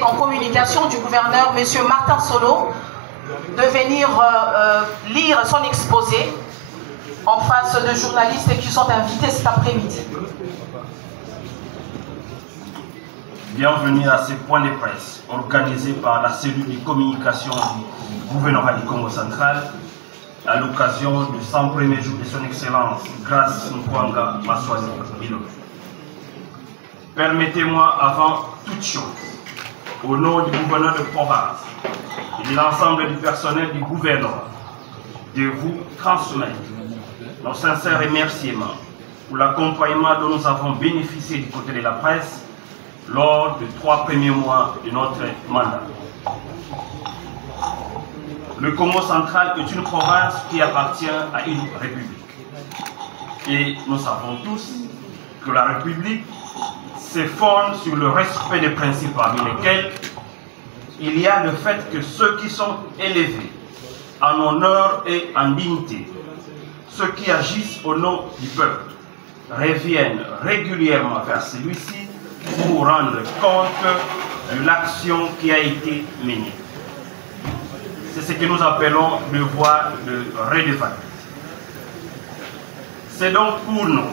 En communication du gouverneur, M. Martin Solo, de venir lire son exposé en face de journalistes qui sont invités cet après-midi. Bienvenue à ce point de presse organisé par la cellule de communication du gouvernement du Congo central à l'occasion du 101er jour de son Excellence Grace Nkwanga Maswani Bilolo. Permettez-moi avant toute chose, au nom du gouverneur de province et de l'ensemble du personnel du gouvernement, de vous transmettre nos sincères remerciements pour l'accompagnement dont nous avons bénéficié du côté de la presse lors des 3 premiers mois de notre mandat. Le Congo central est une province qui appartient à une république. Et nous savons tous que la république se fonde sur le respect des principes parmi lesquels il y a le fait que ceux qui sont élevés en honneur et en dignité, ceux qui agissent au nom du peuple, reviennent régulièrement vers celui-ci pour rendre compte de l'action qui a été menée. C'est ce que nous appelons le devoir de redevabilité. C'est donc pour nous,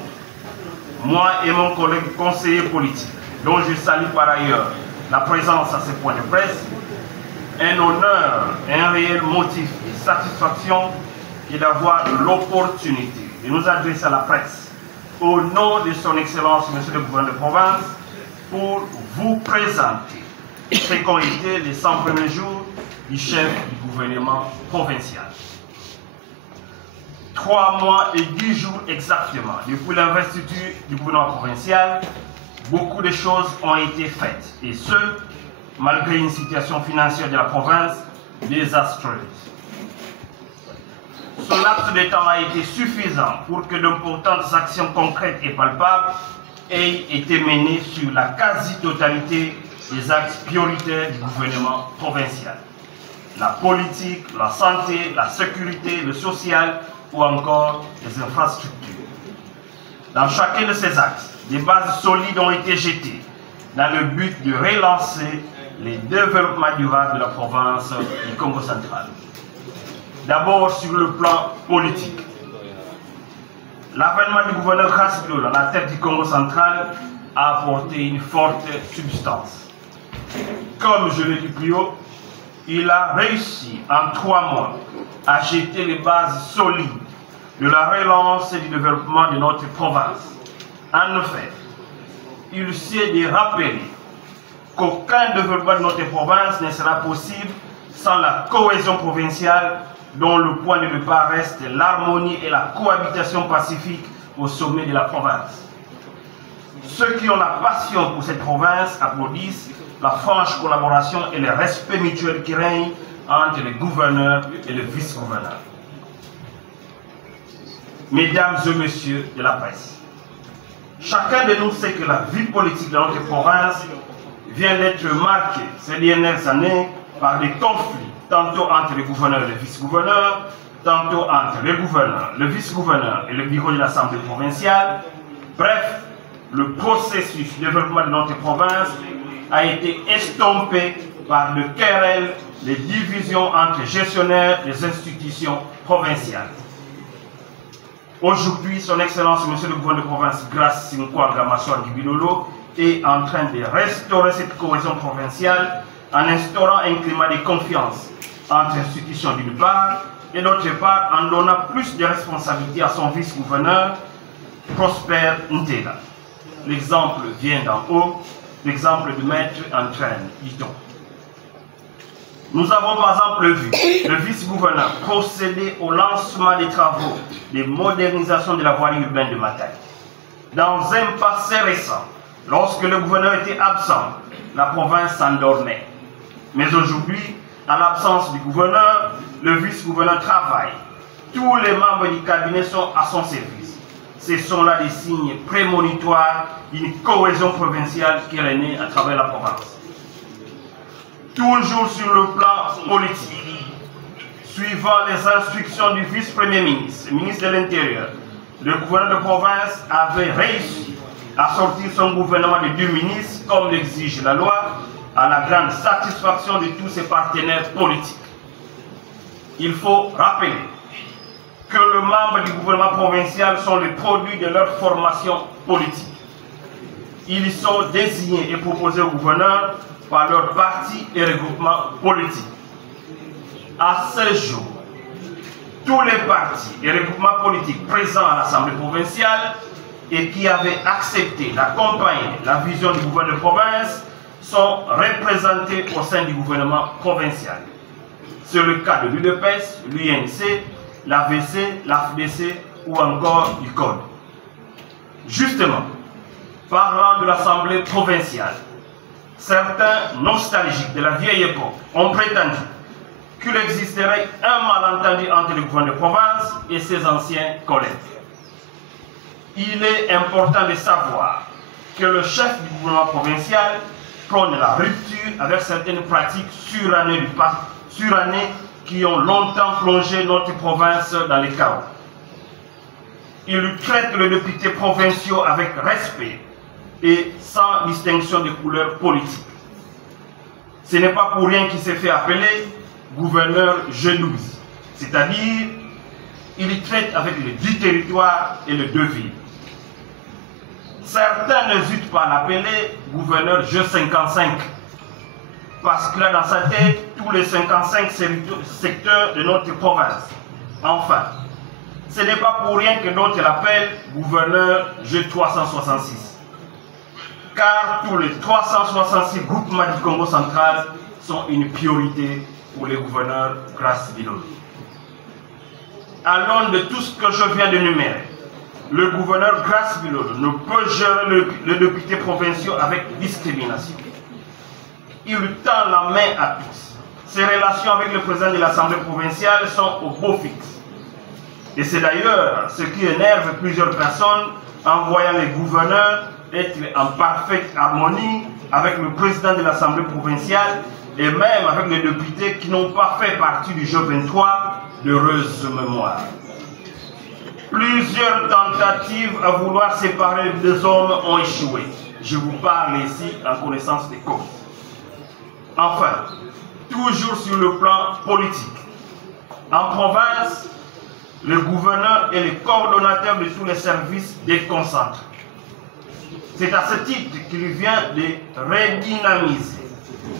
moi et mon collègue conseiller politique, dont je salue par ailleurs la présence à ce point de presse, un honneur et un réel motif de satisfaction est d'avoir l'opportunité de nous adresser à la presse au nom de son Excellence, Monsieur le gouverneur de province, pour vous présenter ce qu'ont été les 100 premiers jours du chef du gouvernement provincial. 3 mois et 10 jours exactement depuis l'investiture du gouvernement provincial, beaucoup de choses ont été faites, et ce, malgré une situation financière de la province désastreuse. Ce laps de temps a été suffisant pour que d'importantes actions concrètes et palpables aient été menées sur la quasi-totalité des axes prioritaires du gouvernement provincial. La politique, la santé, la sécurité, le social ou encore les infrastructures. Dans chacun de ces axes, des bases solides ont été jetées dans le but de relancer les développements durables de la province du Congo central. D'abord sur le plan politique. L'avènement du gouverneur Grace Bilolo à la tête du Congo central a apporté une forte substance. Comme je l'ai dit plus haut, il a réussi en 3 mois à jeter les bases solides de la relance et du développement de notre province. En effet, il s'est de rappeler qu'aucun développement de notre province ne sera possible sans la cohésion provinciale dont le point de départ reste l'harmonie et la cohabitation pacifique au sommet de la province. Ceux qui ont la passion pour cette province applaudissent la franche collaboration et le respect mutuel qui règne entre le gouverneur et le vice-gouverneur. Mesdames et messieurs de la presse, chacun de nous sait que la vie politique de notre province vient d'être marquée ces dernières années par des conflits, tantôt entre le gouverneur et le vice-gouverneur, tantôt entre le gouverneur, le vice-gouverneur et le bureau de l'Assemblée provinciale. Bref, le processus de développement de notre province a été estompé par le querelle, les divisions entre gestionnaires des institutions provinciales. Aujourd'hui, son Excellence, Monsieur le gouverneur de province, Grace Nkwanga Maswani Bilolo, est en train de restaurer cette cohésion provinciale en instaurant un climat de confiance entre institutions d'une part et d'autre part en donnant plus de responsabilités à son vice-gouverneur, Prosper Ntela. L'exemple vient d'en haut, l'exemple de maître entraîne, dit-on. Nous avons par exemple vu le vice-gouverneur procéder au lancement des travaux de modernisation de la voirie urbaine de Matadi. Dans un passé récent, lorsque le gouverneur était absent, la province s'endormait. Mais aujourd'hui, en l'absence du gouverneur, le vice-gouverneur travaille. Tous les membres du cabinet sont à son service. Ce sont là des signes prémonitoires d'une cohésion provinciale qui est née à travers la province. Toujours sur le plan politique, suivant les instructions du vice-premier ministre, ministre de l'Intérieur, le gouverneur de province avait réussi à sortir son gouvernement de 2 ministres, comme l'exige la loi, à la grande satisfaction de tous ses partenaires politiques. Il faut rappeler que les membres du gouvernement provincial sont le produit de leur formation politique. Ils sont désignés et proposés au gouverneur par leurs partis et regroupements politiques. À ce jour, tous les partis et regroupements politiques présents à l'Assemblée provinciale et qui avaient accepté d'accompagner la vision du gouvernement de province sont représentés au sein du gouvernement provincial. C'est le cas de l'UDPS, l'UNC, l'AVC, l'AFDC ou encore du Code. Justement, parlant de l'Assemblée provinciale, certains nostalgiques de la vieille époque ont prétendu qu'il existerait un malentendu entre le gouvernement de province et ses anciens collègues. Il est important de savoir que le chef du gouvernement provincial prône la rupture avec certaines pratiques surannées qui ont longtemps plongé notre province dans les chaos. Il traite les députés provinciaux avec respect et sans distinction de couleur politique. Ce n'est pas pour rien qu'il s'est fait appeler gouverneur Genouille, c'est-à-dire il traite avec les 10 territoires et les 2 villes. Certains n'hésitent pas à l'appeler gouverneur G55 parce qu'il a dans sa tête tous les 55 secteurs de notre province. Enfin, ce n'est pas pour rien que d'autres l'appellent gouverneur G366, car tous les 366 groupements du Congo central sont une priorité pour les gouverneurs Grace Bilolo. À l'aune de tout ce que je viens d'énumérer, le gouverneur Grace Bilolo ne peut gérer les députés provinciaux avec discrimination. Il tend la main à tous. Ses relations avec le président de l'Assemblée provinciale sont au beau fixe. Et c'est d'ailleurs ce qui énerve plusieurs personnes en voyant les gouverneurs être en parfaite harmonie avec le président de l'Assemblée provinciale et même avec les députés qui n'ont pas fait partie du G23 d'heureuse mémoire. Plusieurs tentatives à vouloir séparer les 2 hommes ont échoué. Je vous parle ici en connaissance des causes. Enfin, toujours sur le plan politique, en province, le gouverneur est le coordonnateur de tous les services déconcentrés. C'est à ce titre qu'il vient de redynamiser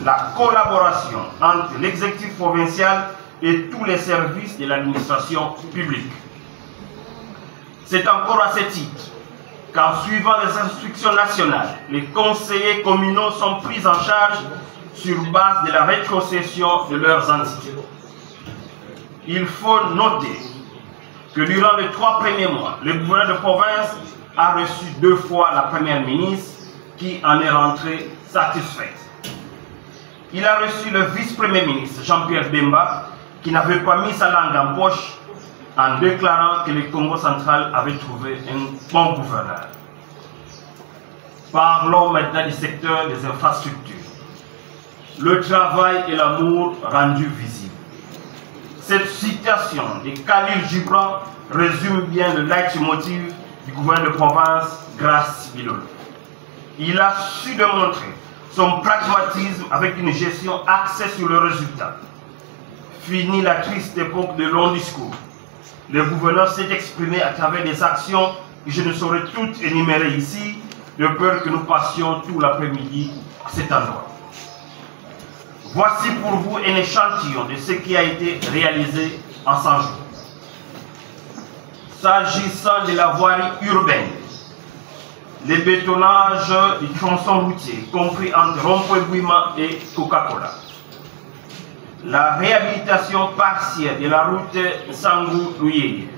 la collaboration entre l'exécutif provincial et tous les services de l'administration publique. C'est encore à ce titre qu'en suivant les instructions nationales, les conseillers communaux sont pris en charge sur base de la rétrocession de leurs entités. Il faut noter que durant les 3 premiers mois, le gouverneur de province a reçu 2 fois la première ministre qui en est rentrée satisfaite. Il a reçu le vice-premier ministre Jean-Pierre Bemba qui n'avait pas mis sa langue en poche en déclarant que le Congo central avait trouvé un bon gouverneur. Parlons maintenant du secteur des infrastructures. Le travail et l'amour rendus visibles. Cette citation de Khalil Gibran résume bien le leitmotiv du gouverneur de province, Grace Bilolo. Il a su démontrer son pragmatisme avec une gestion axée sur le résultat. Fini la triste époque de longs discours. Le gouverneur s'est exprimé à travers des actions que je ne saurais toutes énumérer ici, de peur que nous passions tout l'après-midi à cet endroit. Voici pour vous un échantillon de ce qui a été réalisé en 100 jours. S'agissant de la voirie urbaine, le bétonnage du tronçon routier, compris entre Rond-Point-Bouima et Coca-Cola. La réhabilitation partielle de la route Sangou-Louyé.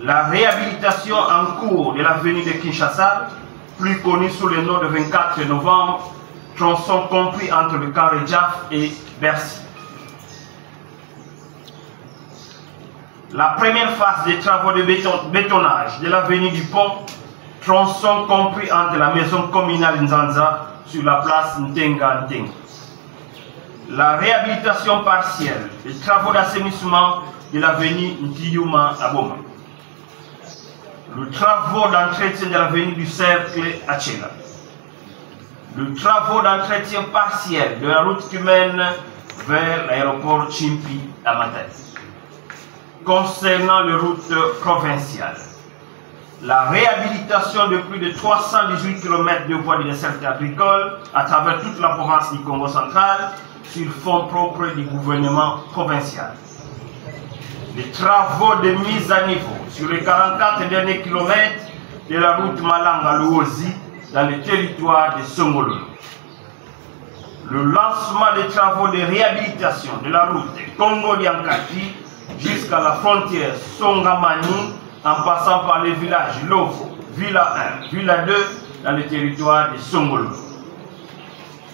La réhabilitation en cours de l'avenue de Kinshasa, plus connue sous le nom de 24 novembre, tronçon compris entre le camp Redjaf et Bercy. La première phase des travaux de bétonnage de l'avenue du Pont, tronçon compris entre la maison communale Nzanza sur la place Ntenga Ntenga. La réhabilitation partielle des travaux d'assainissement de l'avenue Ntiyuma à Boma. Le travaux d'entretien de l'avenue du Cercle à Tchela. le travaux d'entretien partiel de la route qui mène vers l'aéroport Chimpi à Matadi. Concernant les routes provinciales, la réhabilitation de plus de 318 km de voies de desserte agricole à travers toute la province du Congo central sur fonds propres du gouvernement provincial. Les travaux de mise à niveau sur les 44 derniers kilomètres de la route Malanga-Luozi dans le territoire de Songolo. Le lancement des travaux de réhabilitation de la route Congo-Liankati jusqu'à la frontière Songamani en passant par les villages Lovo, Villa 1, Villa 2 dans le territoire de Songolo.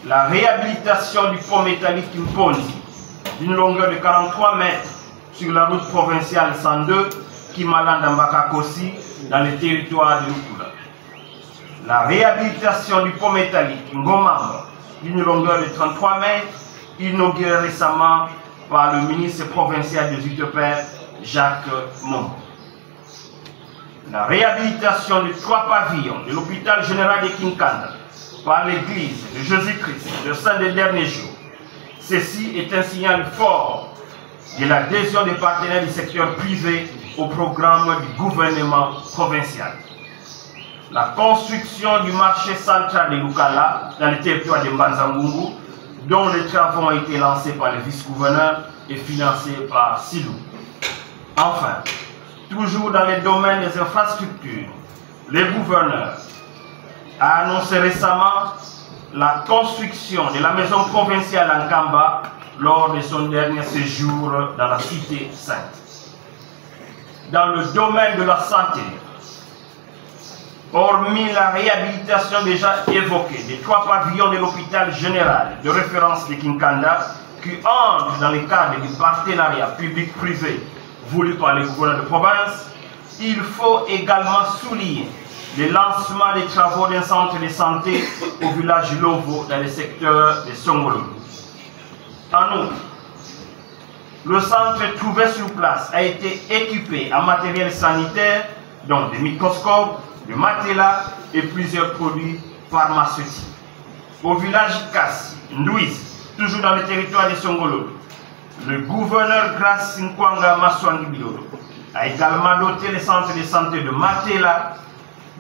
La réhabilitation du pont métallique Mponzi d'une longueur de 43 mètres sur la route provinciale 102 Kimalanda-Mbakakosi dans le territoire de Lukula. La réhabilitation du pont métallique Ngomamba d'une longueur de 33 mètres inaugurée récemment par le ministre provincial des Utopères Jacques Mombo. La réhabilitation de 3 pavillons de l'hôpital général de Kinkanda par l'église de Jésus-Christ, le saint des derniers jours. Ceci est un signal fort de l'adhésion des partenaires du secteur privé au programme du gouvernement provincial. La construction du marché central de Lukala dans le territoire de Mbanzangungu, dont les travaux ont été lancés par le vice-gouverneur et financés par Silou. Enfin, toujours dans les domaines des infrastructures, le gouverneur a annoncé récemment la construction de la maison provinciale en Kamba lors de son dernier séjour dans la cité sainte. Dans le domaine de la santé, hormis la réhabilitation déjà évoquée des 3 pavillons de l'hôpital général de référence de Kinkanda, qui entrent dans le cadre du partenariat public-privé voulu par les gouverneurs de province, il faut également souligner le lancement des travaux d'un centre de santé au village Lovo dans le secteur de Songolo. En outre, le centre trouvé sur place a été équipé en matériel sanitaire, dont des microscopes, des matelas et plusieurs produits pharmaceutiques. Au village Kassi, Ndouiz, toujours dans le territoire de Songolo, le gouverneur Grace Nkwanga Maswangi Bilolo a également doté les centres de santé de matelas,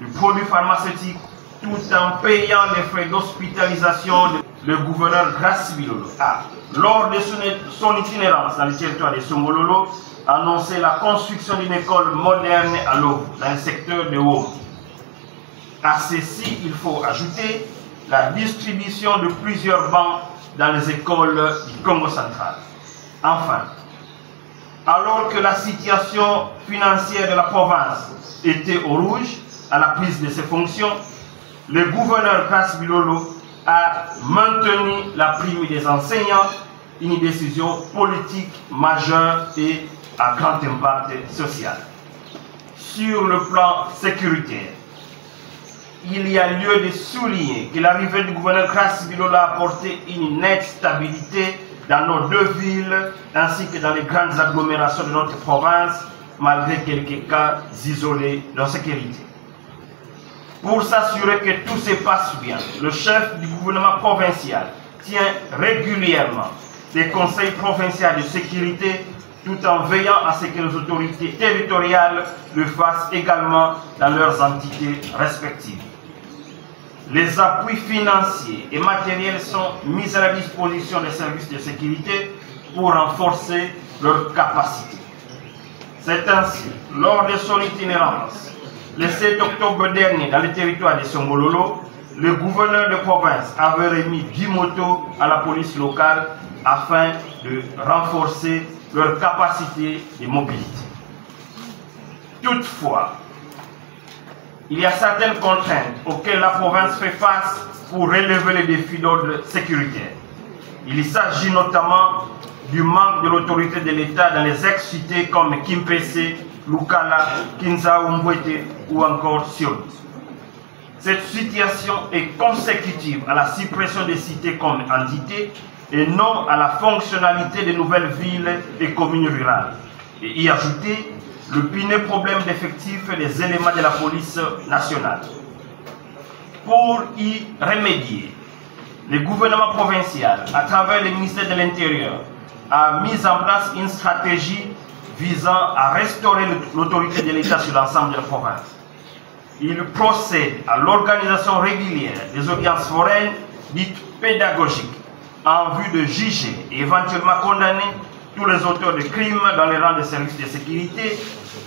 de produits pharmaceutiques, tout en payant les frais d'hospitalisation. Le gouverneur Grace Bilolo a, lors de son itinérance dans le territoire de Songololo, annoncé la construction d'une école moderne à Lovo, dans le secteur de Wom. À ceci, il faut ajouter la distribution de plusieurs bancs dans les écoles du Congo central. Enfin, alors que la situation financière de la province était au rouge à la prise de ses fonctions, le gouverneur Grace Bilolo a maintenu la prime des enseignants, une décision politique majeure et à grand impact social. Sur le plan sécuritaire, il y a lieu de souligner que l'arrivée du gouverneur Grace Bilolo a apporté une nette stabilité dans nos 2 villes ainsi que dans les grandes agglomérations de notre province, malgré quelques cas isolés d'insécurité. Pour s'assurer que tout se passe bien, le chef du gouvernement provincial tient régulièrement des conseils provinciaux de sécurité tout en veillant à ce que les autorités territoriales le fassent également dans leurs entités respectives. Les appuis financiers et matériels sont mis à la disposition des services de sécurité pour renforcer leurs capacités. C'est ainsi, lors de son itinérance, le 7 octobre dernier, dans le territoire de Songololo, le gouverneur de province avait remis 10 motos à la police locale afin de renforcer leur capacité de mobilité. Toutefois, il y a certaines contraintes auxquelles la province fait face pour relever les défis d'ordre sécuritaire. Il s'agit notamment du manque de l'autorité de l'État dans les ex-cités comme Kimpese, Lukala, Kinza-Umbwete ou encore Sion. Cette situation est consécutive à la suppression des cités comme entités et non à la fonctionnalité des nouvelles villes et communes rurales. Et y ajouter le pineux problème d'effectifs des éléments de la police nationale. Pour y remédier, le gouvernement provincial, à travers le ministère de l'Intérieur, a mis en place une stratégie visant à restaurer l'autorité de l'État sur l'ensemble de la province. Il procède à l'organisation régulière des audiences foraines dites pédagogiques en vue de juger et éventuellement condamner tous les auteurs de crimes dans les rangs des services de sécurité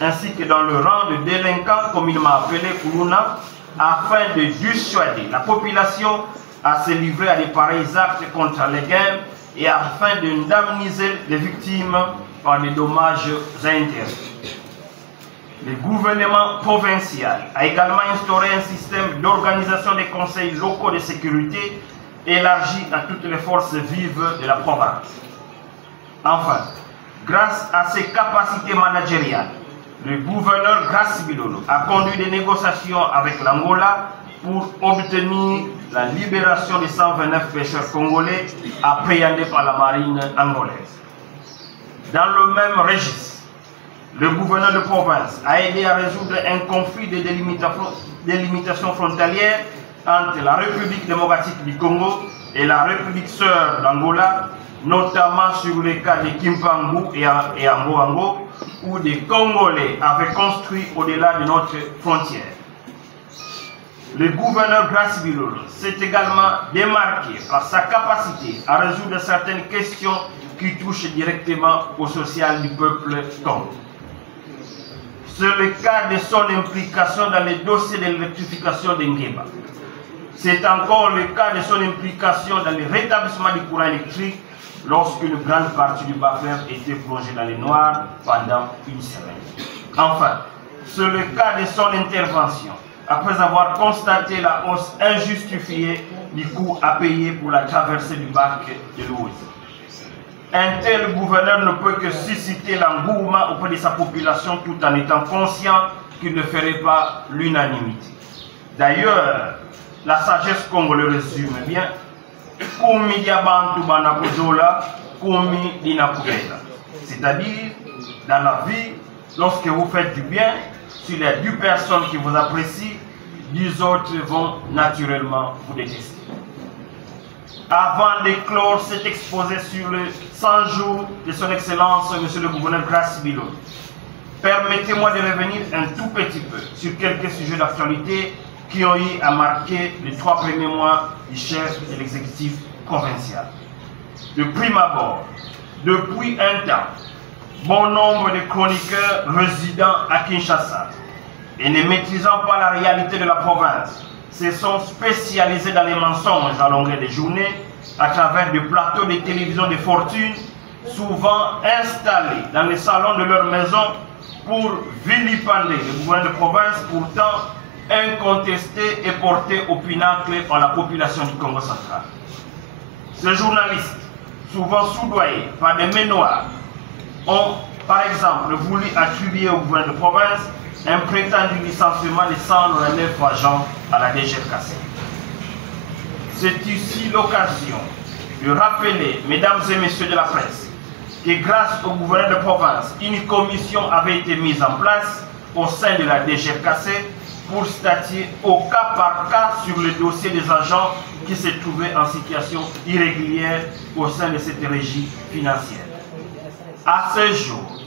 ainsi que dans le rang de délinquants communément appelés Kuluna, afin de dissuader la population à se livrer à de pareils actes contre les gains et afin d'indemniser les victimes par des dommages intérêts. Le gouvernement provincial a également instauré un système d'organisation des conseils locaux de sécurité élargi à toutes les forces vives de la province. Enfin, grâce à ses capacités managériales, le gouverneur Grace Bilolo a conduit des négociations avec l'Angola pour obtenir la libération des 129 pêcheurs congolais appréhendés par la marine angolaise. Dans le même registre, le gouverneur de province a aidé à résoudre un conflit de délimitation frontalière entre la République démocratique du Congo et la République sœur d'Angola, notamment sur les cas de Kimpangu et Ango, où des Congolais avaient construit au-delà de notre frontière. Le gouverneur Grace Bilolo s'est également démarqué par sa capacité à résoudre certaines questions qui touchent directement au social du peuple congolais. C'est le cas de son implication dans les dossiers de l'électrification d'Ngeba. C'est encore le cas de son implication dans le rétablissement du courant électrique lorsqu'une grande partie du BAFER était plongée dans les noirs pendant une semaine. Enfin, c'est le cas de son intervention après avoir constaté la hausse injustifiée du coût à payer pour la traversée du bac de l'Ouest. Un tel gouverneur ne peut que susciter l'engouement auprès de sa population tout en étant conscient qu'il ne ferait pas l'unanimité. D'ailleurs, la sagesse congolaise résume bien c'est-à-dire, dans la vie, lorsque vous faites du bien, s'il y a 10 personnes qui vous apprécient, 10 autres vont naturellement vous détester. Avant d'éclore cet exposé sur le 100 jours de son Excellence, Monsieur le gouverneur Grace Bilolo, permettez-moi de revenir un tout petit peu sur quelques sujets d'actualité qui ont eu à marquer les 3 premiers mois du chef de l'exécutif provincial. De prime abord, depuis un temps, bon nombre de chroniqueurs résidant à Kinshasa et ne maîtrisant pas la réalité de la province se sont spécialisés dans les mensonges à longueur de journée à travers des plateaux de télévision de fortune, souvent installés dans les salons de leur maison pour vilipender le gouvernement de province, pourtant incontesté et porté au pinacle par la population du Congo central. Ces journalistes, souvent soudoyés par des mains noires, ont par exemple voulu attribuer au gouvernement de province un prétendu licenciement de 109 agents à la DGFKC. C'est ici l'occasion de rappeler, mesdames et messieurs de la presse, que grâce au gouverneur de province, une commission avait été mise en place au sein de la DGFKC pour statuer au cas par cas sur le dossier des agents qui se trouvaient en situation irrégulière au sein de cette régie financière. À ce jour,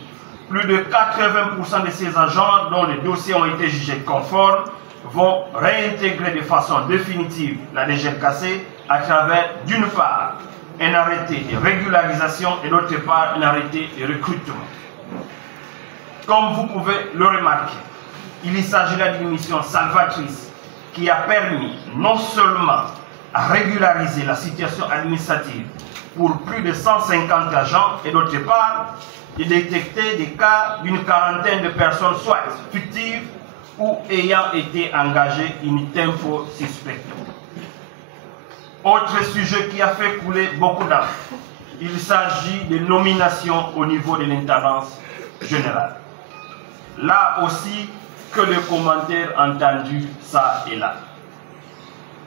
plus de 80% de ces agents dont les dossiers ont été jugés conformes vont réintégrer de façon définitive la DGFKC à travers, d'une part, un arrêté de régularisation et d'autre part, un arrêté de recrutement. Comme vous pouvez le remarquer, il s'agit là d'une mission salvatrice qui a permis non seulement à régulariser la situation administrative pour plus de 150 agents et d'autre part, de détecter des cas d'une quarantaine de personnes soit fictives ou ayant été engagées in tempo suspecto. Autre sujet qui a fait couler beaucoup d'encre, il s'agit de nominations au niveau de l'intendance générale. Là aussi, que le commentaire entendu ça et là.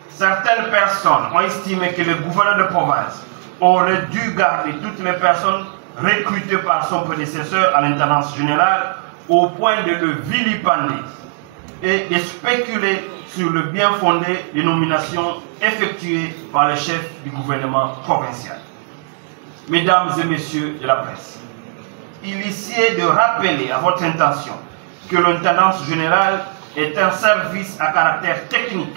Certaines personnes ont estimé que le gouverneur de province aurait dû garder toutes les personnes recrutées par son prédécesseur à l'intendance générale au point de le vilipender et de spéculer sur le bien fondé des nominations effectuées par le chef du gouvernement provincial. Mesdames et messieurs de la presse, il ici est de rappeler à votre intention que l'intendance générale est un service à caractère technique,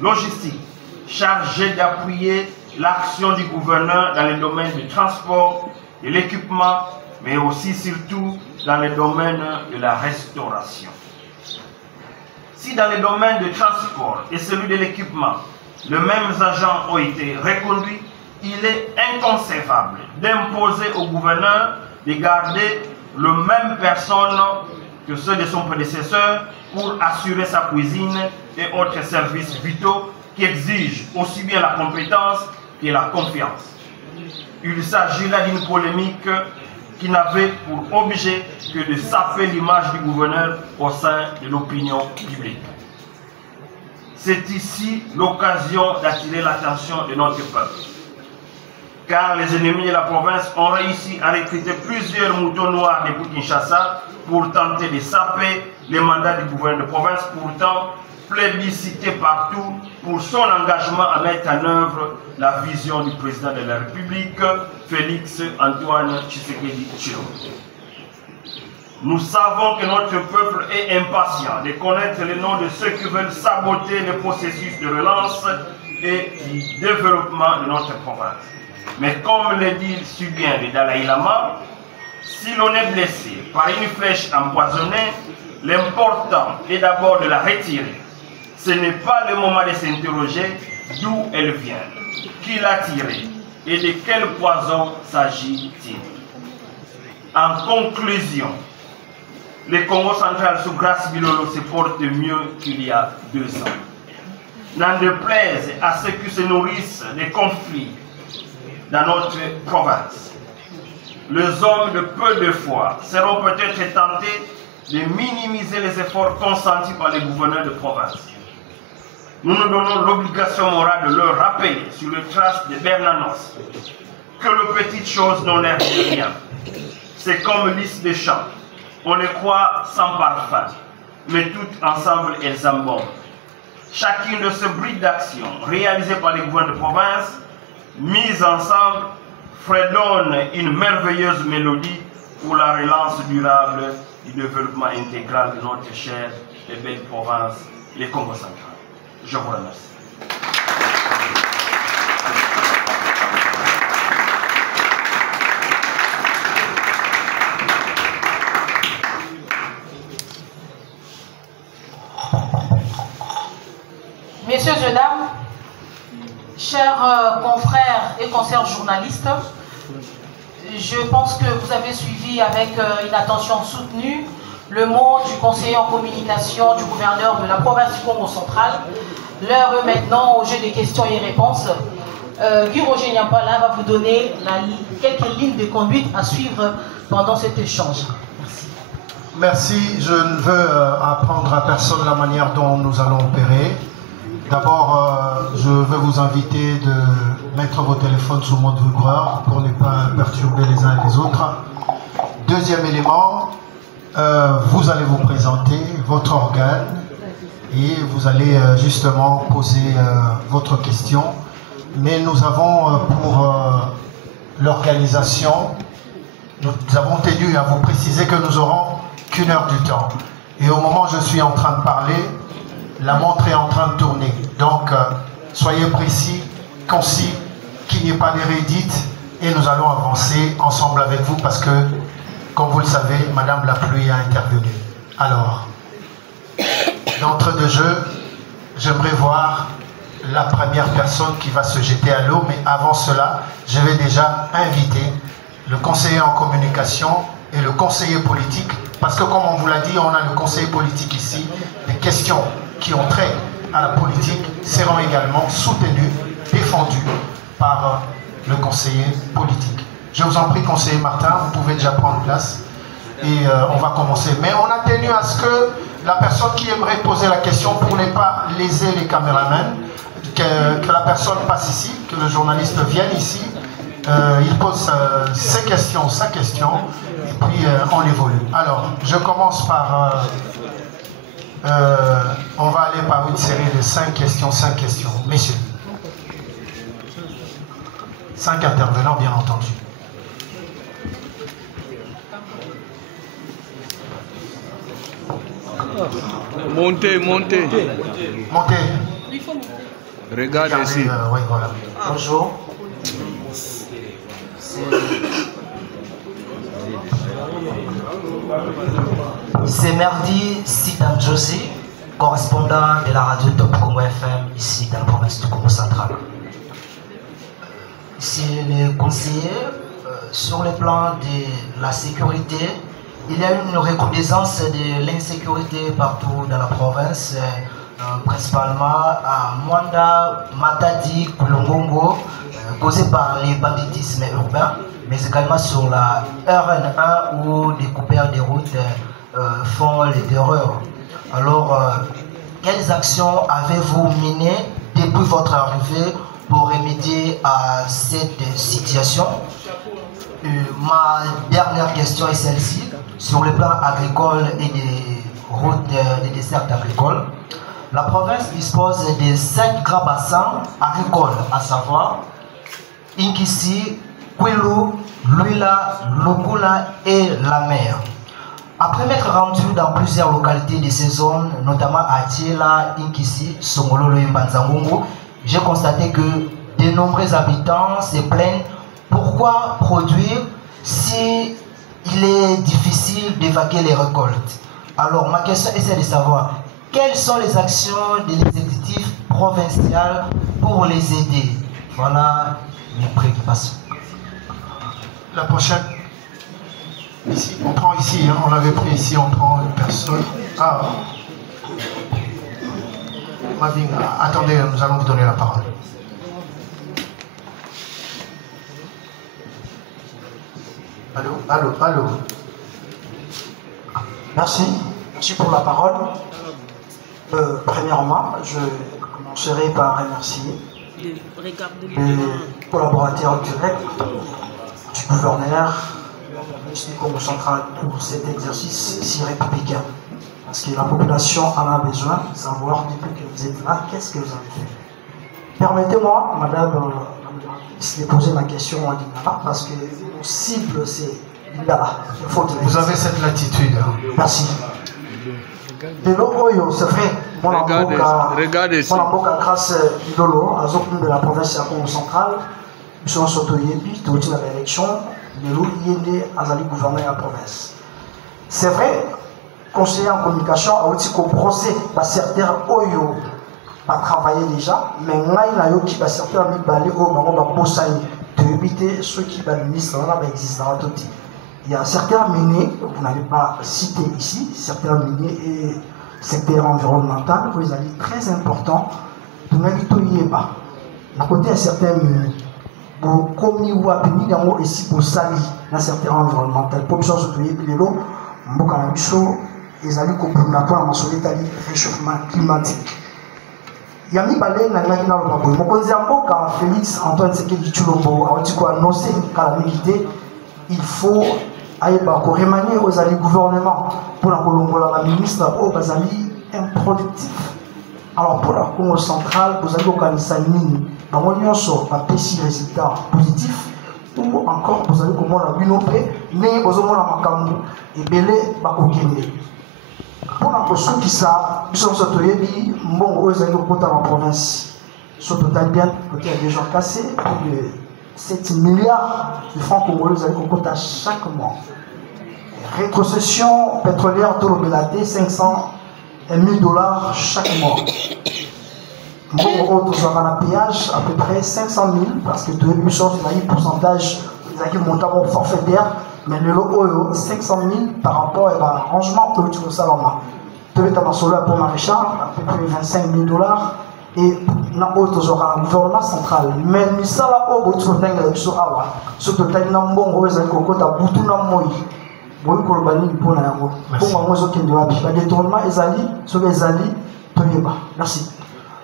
logistique, chargé d'appuyer l'action du gouverneur dans les domaines du transport, de l'équipement, mais aussi surtout dans le domaine de la restauration. Si dans le domaine du transport et celui de l'équipement, les mêmes agents ont été reconduits, il est inconcevable d'imposer au gouverneur de garder le même personne que ceux de son prédécesseur pour assurer sa cuisine et autres services vitaux qui exigent aussi bien la compétence que la confiance. Il s'agit là d'une polémique qui n'avait pour objet que de saper l'image du gouverneur au sein de l'opinion publique. C'est ici l'occasion d'attirer l'attention de notre peuple, car les ennemis de la province ont réussi à recruter plusieurs moutons noirs depuis Kinshasa pour tenter de saper les mandats du gouverneur de province, pourtant plébiscité partout pour son engagement à mettre en œuvre la vision du président de la République, Félix Antoine Tshisekedi Tshilombo. Nous savons que notre peuple est impatient de connaître les noms de ceux qui veulent saboter le processus de relance et du développement de notre province. Mais comme le dit si bien le Dalai Lama, si l'on est blessé par une flèche empoisonnée, l'important est d'abord de la retirer. Ce n'est pas le moment de s'interroger d'où elle vient, qui l'a tirée et de quel poison s'agit-il. En conclusion, le Congo central sous Grace Bilolo se porte mieux qu'il y a 2 ans. N'en déplaise à ceux qui se nourrissent des conflits dans notre province. Les hommes de peu de foi seront peut-être tentés de minimiser les efforts consentis par les gouverneurs de province. Nous nous donnons l'obligation morale de leur rappeler sur les traces de Bernanos que les petites choses n'ont l'air de rien. C'est comme lys des champs. On les croit sans parfum, mais toutes ensemble elles embaument. Chacune de ces brides d'action réalisées par les gouverneurs de province, mises ensemble, fredonne une merveilleuse mélodie pour la relance durable du développement intégral de notre chère et belle province, les Congo central. Je vous remercie. Messieurs et dames, chers confrères et consoeurs journalistes, je pense que vous avez suivi avec une attention soutenue le mot du conseiller en communication du gouverneur de la province du Congo central. L'heure est maintenant au jeu des questions et réponses. Guy Roger Nyampala va vous donner quelques lignes de conduite à suivre pendant cet échange. Merci. Je ne veux apprendre à personne la manière dont nous allons opérer. D'abord, je veux vous inviter de mettre vos téléphones sous mode vibreur pour ne pas perturber les uns et les autres. Deuxième élément, vous allez vous présenter votre organe et vous allez justement poser votre question. Mais nous avons pour l'organisation, nous avons tenu à vous préciser que nous aurons qu'1 heure du temps. Et au moment où je suis en train de parler, la montre est en train de tourner. Donc, soyez précis, concis, qu'il n'y ait pas d'hérédite et nous allons avancer ensemble avec vous parce que, comme vous le savez, Madame la Pluie a intervenu. Alors, d'entrée de jeu, j'aimerais voir la première personne qui va se jeter à l'eau, mais avant cela, je vais déjà inviter le conseiller en communication et le conseiller politique, parce que comme on vous l'a dit, on a le conseiller politique ici, les questions qui ont trait à la politique seront également soutenues, défendues par le conseiller politique. Je vous en prie, conseiller Martin, vous pouvez déjà prendre place et on va commencer. Mais on a tenu à ce que la personne qui aimerait poser la question, pour ne pas léser les caméramans, que la personne passe ici, que le journaliste vienne ici, il pose ses questions, sa question, et puis on évolue. Alors, je commence par On va aller par une série de 5 questions. Messieurs. 5 intervenants, bien entendu. Montez. Montez. Regardez ici. Oui, voilà. Bonjour. C'est Merdi Sidam Josie, correspondant de la radio Top Congo FM ici dans la province du Congo central. Ici le conseiller, sur le plan de la sécurité, il y a une recrudescence de l'insécurité partout dans la province, principalement à Mwanda, Matadi, Kulongongo, causé par les banditismes urbains, mais également sur la RN1 où les coupeurs des routes font les terreurs. Alors, quelles actions avez-vous menées depuis votre arrivée pour remédier à cette situation? Ma dernière question est celle-ci. Sur le plan agricole et des routes, des dessertes agricoles, la province dispose de 5 grands bassins agricoles, à savoir Inkisi, Kwilu, Luila, Lugula et la mer. Après m'être rendu dans plusieurs localités de ces zones, notamment à Tiela, Inkisi, Songololo et Mbanzangungu, j'ai constaté que de nombreux habitants se plaignent pourquoi produire si il est difficile d'évacuer les récoltes. Alors ma question est celle de savoir quelles sont les actions de l'exécutif provincial pour les aider. Voilà mes préoccupations. La prochaine. Ici, on prend ici, hein, on l'avait pris ici, on prend une personne. Ah. Attendez, nous allons vous donner la parole. Allô. Merci pour la parole. Premièrement, je commencerai par remercier les collaborateurs directs du gouverneur du Congo central pour cet exercice si républicain. Parce que la population en a besoin de savoir depuis que vous êtes là, qu'est-ce que vous avez fait. Permettez-moi, madame, de poser ma question à Lingala, parce que mon cible c'est Lingala. Vous avez cette latitude. Merci. De l'Oyo, c'est vrai, Regardez ici. mon grâce Lolo, à zone de la province de Congo central, nous sommes Sotoyebi, tout de l'élection, de l'eau Yende, Azali gouverneur de la province. C'est vrai, conseiller en communication a aussi qu'au procès, certains Oyo a travaillé déjà, mais il y a certains amis balé au moment de de éviter ceux qui sont ministres, il y a certains menés, vous n'avez pas cité ici, certains menés et secteur environnemental, vous avez dit très important, de n'habiter pas. À côté, certains menés, comme il y a des gens ici pour salir dans le secteur environnemental, pour que ce soit les lots, ils allaient comprendre le réchauffement climatique. Il y a mis balai dans le Mokonziambo, Félix Antoine Sekedi Chulombo a annoncé calamité, il faut aller remanier aux alliés gouvernement pour la Colombo, la ministre au Bazali improductif. Alors pour la Congo centrale, vous avez organisé une sur un petit résultat positif ou encore vous avez comment la binopé, mais vous avez la Makambu et Belé Bakogene. Pour la personne qui ça, nous sommes sortis dit bon, vous avez dans la province. Sur total bien, côté des gens cassés, plus de 7 milliards de francs congolais, vous avez compté à chaque mois. Rétrocession pétrolière de l'Obelade, 500 $1 000 chaque mois. Bon, nous avons un péage à peu près 500 000 parce que tout le monde a un pourcentage qui monte à mon forfaitaire, mais le lot 500 000 par rapport à l'arrangement politique au Salama. Tout le monde a pour maréchal, à peu près 25 000 $. Et nous avons un gouvernement central. Mais nous avons un gouvernement central. Surtout que nous avons un gouvernement Merci.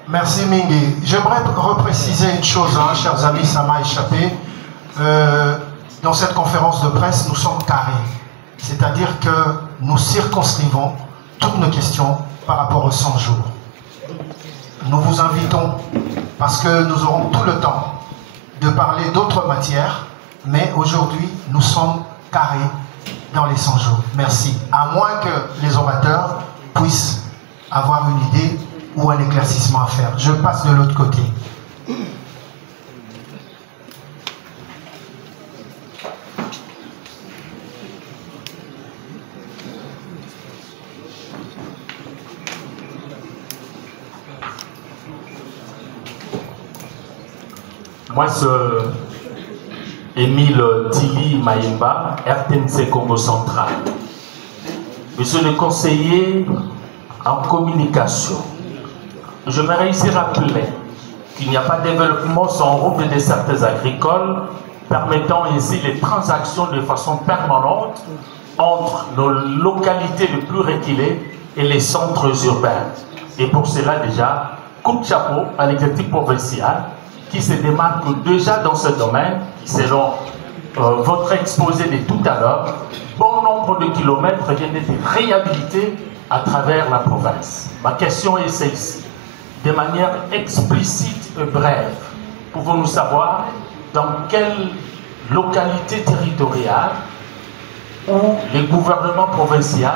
Merci Mingi. J'aimerais repréciser une chose, hein, chers amis, ça m'a échappé. Dans cette conférence de presse, nous sommes carrés. C'est-à-dire que nous circonscrivons toutes nos questions par rapport aux 100 jours. Nous vous invitons, parce que nous aurons tout le temps de parler d'autres matières, mais aujourd'hui, nous sommes carrés dans les 100 jours. Merci. À moins que les orateurs puissent avoir une idée ou un éclaircissement à faire. Je passe de l'autre côté. Moi, c'est Émile Tili Maïmba, RTNC Congo Central. Monsieur le conseiller en communication, je voudrais ici rappeler qu'il n'y a pas de développement sans route de dessertes agricoles, permettant ainsi les transactions de façon permanente entre nos localités les plus reculées et les centres urbains. Et pour cela déjà, coup de chapeau à l'exécutif provincial qui se démarque déjà dans ce domaine, qui selon votre exposé de tout à l'heure, bon nombre de kilomètres viennent d'être réhabilités à travers la province. Ma question est celle-ci. De manière explicite et brève, pouvons-nous savoir dans quelle localité territoriale où les gouvernements provinciaux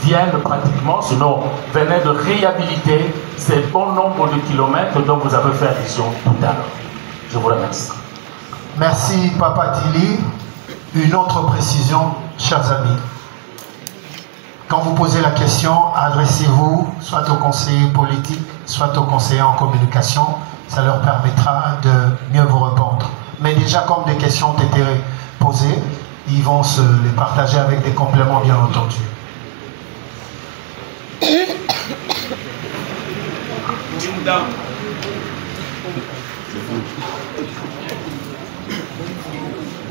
viennent pratiquement, sinon venaient de réhabiliter ces bon nombre de kilomètres dont vous avez fait allusion tout à l'heure. Je vous remercie. Merci Papa Tili. Une autre précision, chers amis. Quand vous posez la question, adressez-vous soit au conseiller politique, soit au conseiller en communication. Ça leur permettra de mieux vous répondre. Mais déjà, comme des questions ont été posées, ils vont se les partager avec des compléments, bien entendu.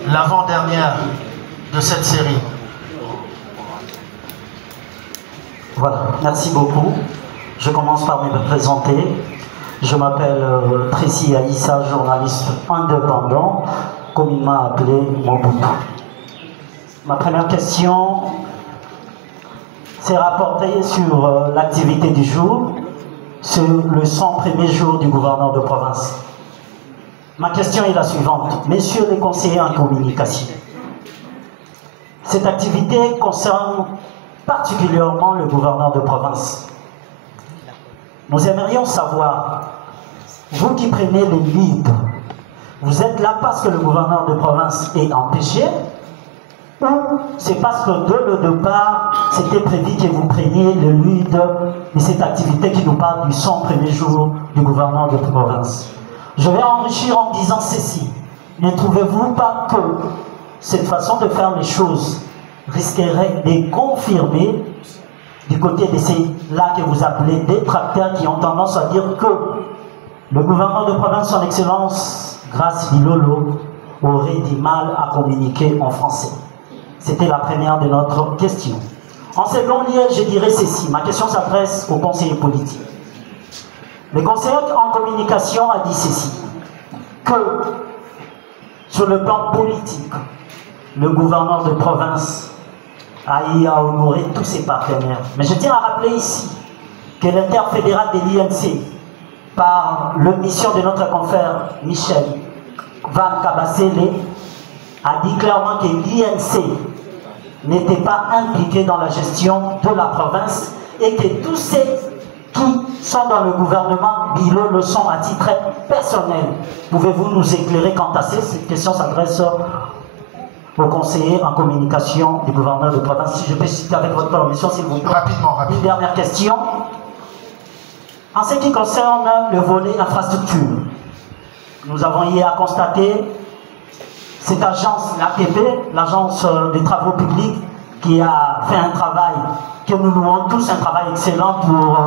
L'avant-dernière de cette série. Voilà, merci beaucoup. Je commence par me présenter. Je m'appelle Tracy Aïssa, journaliste indépendant, communément appelé Mobutu. Ma première question, c'est rapporté sur l'activité du jour, sur le 100 premiers jours du gouverneur de province. Ma question est la suivante. Messieurs les conseillers en communication, cette activité concerne particulièrement le gouverneur de province. Nous aimerions savoir, vous qui prenez le lead, vous êtes là parce que le gouverneur de province est empêché, ou c'est parce que dès le départ, c'était prévu que vous preniez le lead de cette activité qui nous parle du 100 premiers jours du gouverneur de province. Je vais enrichir en disant ceci. Ne trouvez-vous pas que cette façon de faire les choses risquerait de confirmer du côté de ces-là que vous appelez détracteurs qui ont tendance à dire que le gouverneur de province, son excellence, Grace Bilolo, aurait du mal à communiquer en français. C'était la première de notre question. En second lieu, je dirais ceci. Ma question s'adresse aux conseillers politiques. Le conseiller en communication a dit ceci, que sur le plan politique, le gouverneur de province a eu à honorer tous ses partenaires. Mais je tiens à rappeler ici que l'interfédéral de l'INC, par le mission de notre confrère Michel Van Kabasele, a dit clairement que l'INC n'était pas impliqué dans la gestion de la province et que tous ceux qui sont dans le gouvernement Bilo le sont à titre personnel. Pouvez-vous nous éclairer quant à cette question s'adresse au conseiller en communication du gouverneur de province. Si je peux citer avec votre permission, s'il vous plaît. Rapidement. Une dernière question. En ce qui concerne le volet infrastructure, nous avons hier à constater cette agence, l'ATP, l'agence des travaux publics, qui a fait un travail que nous louons tous, un travail excellent pour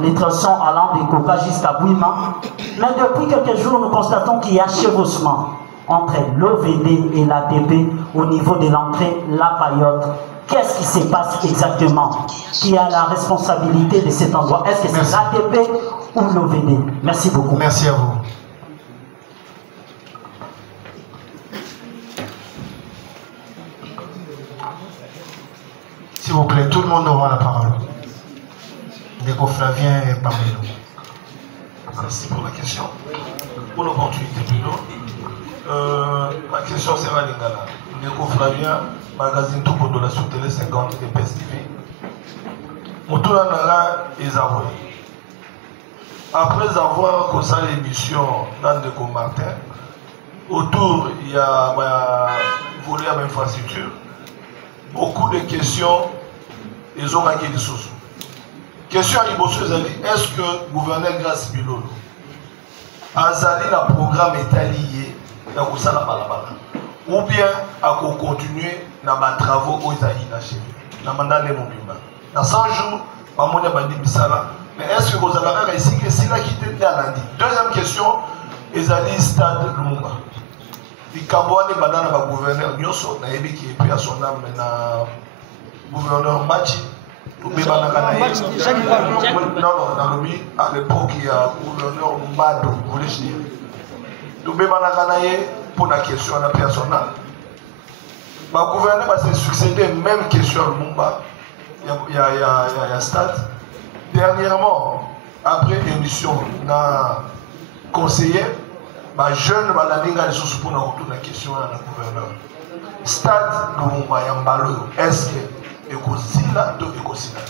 les tronçons allant des Coca jusqu'à Bouima. Mais depuis quelques jours, nous constatons qu'il y a chevauchement entre l'OVD et l'ATP au niveau de l'entrée La Payotte. Qu'est-ce qui se passe exactement? Qui a la responsabilité de cet endroit? Est-ce que c'est l'ATP ou l'OVD? Merci beaucoup. Merci à vous. S'il vous plaît, tout le monde aura la parole. Ndeko Flavien est parmi nous. Merci pour la question. Pour l'opportunité plutôt. Ma question sera Lingala. Ndeko Flavien, magazine tout pour de la sous-télé 50 et PSTV. Moutoula Nara est avoué. Après avoir causé l'émission d'Andeko Martin, autour il y a volé à l'infrastructure, beaucoup de questions, ils ont gagné des choses. Question à l'Ibosso, est-ce que le gouverneur Grace Bilolo Azali, le programme est allié dans le Balabala ou bien à continuer dans les travaux aux Aïe achevés dans le mandat de Mobimba. Dans 100 jours, Mamonia Bandi Bissala, mais est-ce que vous avez réussi que c'est là qui était lundi? Deuxième question, Ezali Stade Lumumba. Il y a un gouverneur Nyoso, qui est pris à son âme, le gouverneur Machi. Non, dans le pays, à l'époque, il y a le gouverneur Mbado, vous voulez dire. Tout le monde pour la question à la personne. Le gouverneur va se succéder, même question à Lumumba. Il y a Stade. Dernièrement, après l'émission, on a conseillé, ma jeune Malaninga les sous pour la question à la gouverneur. Stade Lumumba Yambalo, est-ce que Ekosila to Ekosila?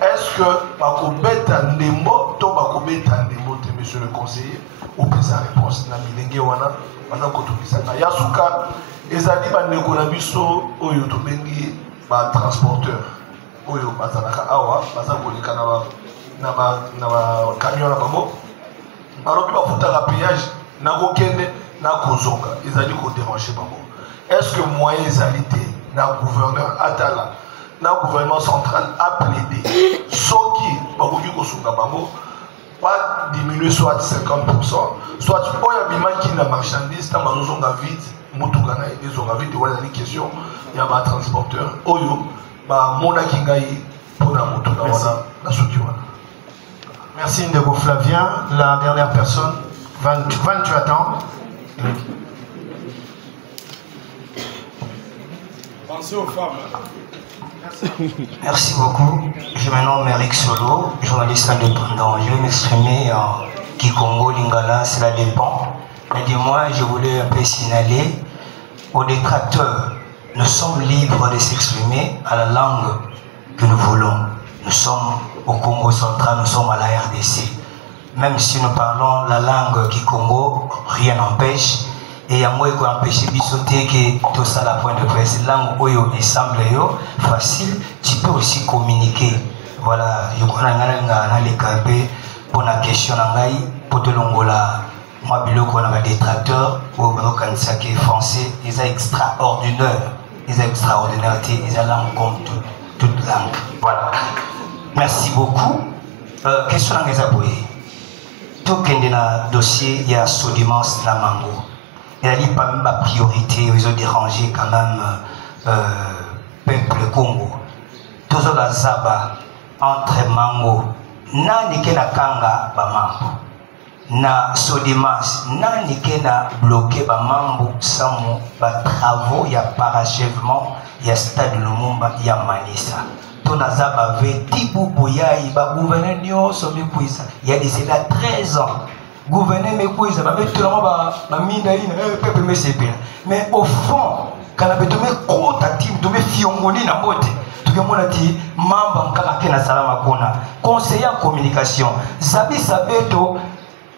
Est-ce que Bakobeta Nemo to Bakobeta Nemo, monsieur le conseiller, ou plus sa réponse na milenge wana, pendant que tout ça. Yasuka, ezali bandeko na biso oyo to bengi ba transporteur. Oyo bazalaka awa, bazakoleka na ba camion na bango. Balobi bafutaka péage na kokende na kozonga, ezali ko déranger bango. Est-ce que moyen ezali te na gouverneur Atala le gouvernement central a plaidé Soki Bagogi Kosunga Bango pas diminuer soit 50%, soit Oyabima qui n'a marchandise, tant Mazozonga vite, Moutugana et Zonga vite, ou la question, il y a un transporteur, Oyo, Mona Kingaï, pour la Moutugana, la structure. Merci Ndeko Flavien. La dernière personne, Van, tu attends. Pensez aux femmes. Merci beaucoup. Je me nomme Eric Solo, journaliste indépendant. Je vais m'exprimer en Kikongo, Lingala, cela dépend. Mais dis-moi, je voulais un peu signaler aux détracteurs, nous sommes libres de s'exprimer à la langue que nous voulons. Nous sommes au Congo central, nous sommes à la RDC. Même si nous parlons la langue Kikongo, rien n'empêche. Et il y a moi qui empêche de sauter que tout ça la point de presse. Langue oyo et semble facile, tu peux aussi communiquer. Voilà, je crois que les campés pour la question pour te l'ongola. Moi, biloko on a des détracteurs ou qui est français, ils sont extraordinaires. Ils sont extraordinaires, ils ont langue comme toute langue. Voilà. Merci beaucoup. Question à Ngezaboué. Tout qu'il y a un dossier, il y a Sodimance la Mango. Il y a pas même la priorité, ils ont dérangé quand même peuple Congo. Tout ça, Zaba, entre Mango, nani kena kanga bamambo, na Sodimas, nani kena bloqué bamambo, sans ba travaux, il y a parachèvement, il y a stade Lumumba, il y a Manissa. Tout Zaba avait Tibou Boyaï, ba gouverneur Nyo, Somi Pouissa, il y a des 13 ans. Gouverner mes couilles, ça va mettre tout le monde à peuple mais au fond, quand on a besoin de côte à team, de fiongoni na bote, tout le monde a dit, mamba nkaka na salama kona, conseiller en communication, zabi sabeto,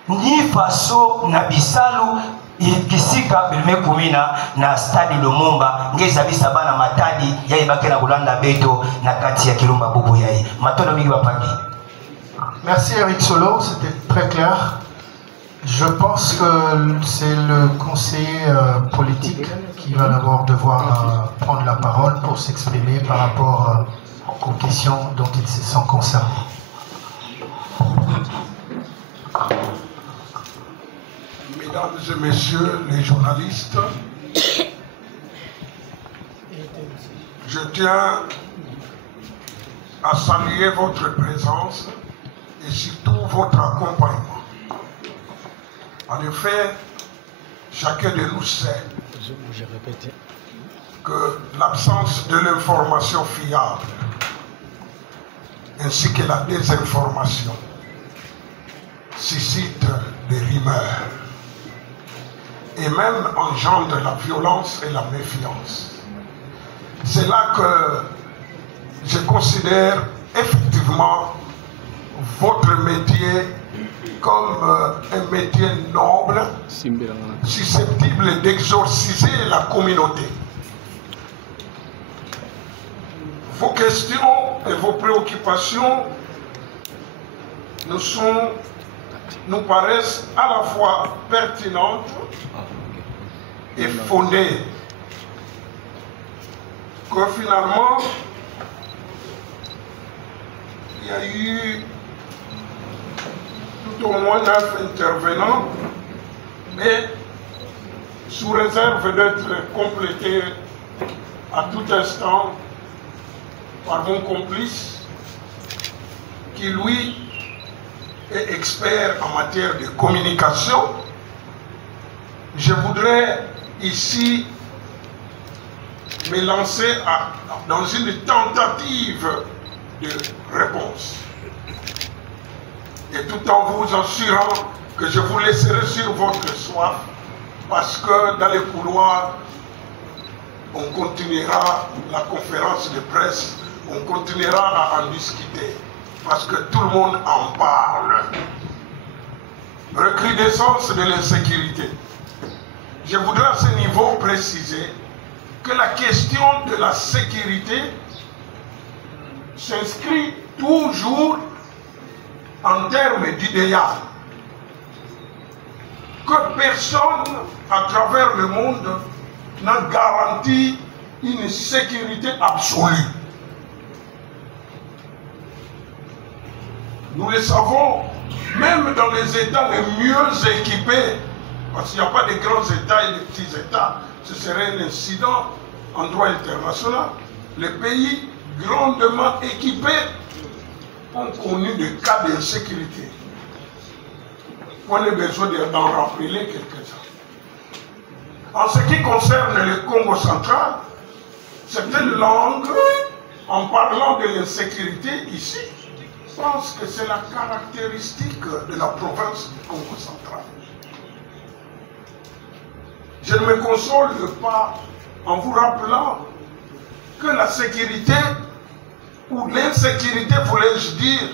ni faso na bisalu, kisika belme kumina na stade Lumumba, ngezabi sabana matadi, yai bakena kulanda beto na kati ya Kilumba Bobo yai. Matono mingi bapagi. Merci Eric Solo, c'était très clair. Je pense que c'est le conseiller politique qui va d'abord devoir prendre la parole pour s'exprimer par rapport aux questions dont il se sent concerné. Mesdames et messieurs les journalistes, je tiens à saluer votre présence et surtout votre accompagnement. En effet, chacun de nous sait que l'absence de l'information fiable ainsi que la désinformation suscite des rumeurs et même engendre la violence et la méfiance. C'est là que je considère effectivement votre métier comme un métier noble, susceptible d'exorciser la communauté. Vos questions et vos préoccupations nous paraissent à la fois pertinentes et fondées. Que finalement, il y a eu tout au moins 9 intervenants, mais sous réserve d'être complétés à tout instant par mon complice, qui lui est expert en matière de communication. Je voudrais ici me lancer dans une tentative de réponse. Et tout en vous assurant que je vous laisserai sur votre soif, parce que dans les couloirs, on continuera la conférence de presse, on continuera à en discuter, parce que tout le monde en parle. Recrudescence de l'insécurité. Je voudrais à ce niveau préciser que la question de la sécurité s'inscrit toujours en termes d'idéal. Que personne à travers le monde n'a garanti une sécurité absolue. Nous le savons, même dans les États les mieux équipés, parce qu'il n'y a pas de grands États et de petits États, ce serait un incident en droit international. Les pays grandement équipés ont connu des cas d'insécurité. On a besoin d'en rappeler quelques-uns. En ce qui concerne le Congo central, certaines langues, en parlant de l'insécurité ici, pensent que c'est la caractéristique de la province du Congo central. Je ne me console pas en vous rappelant que la sécurité ou l'insécurité, voulais-je dire,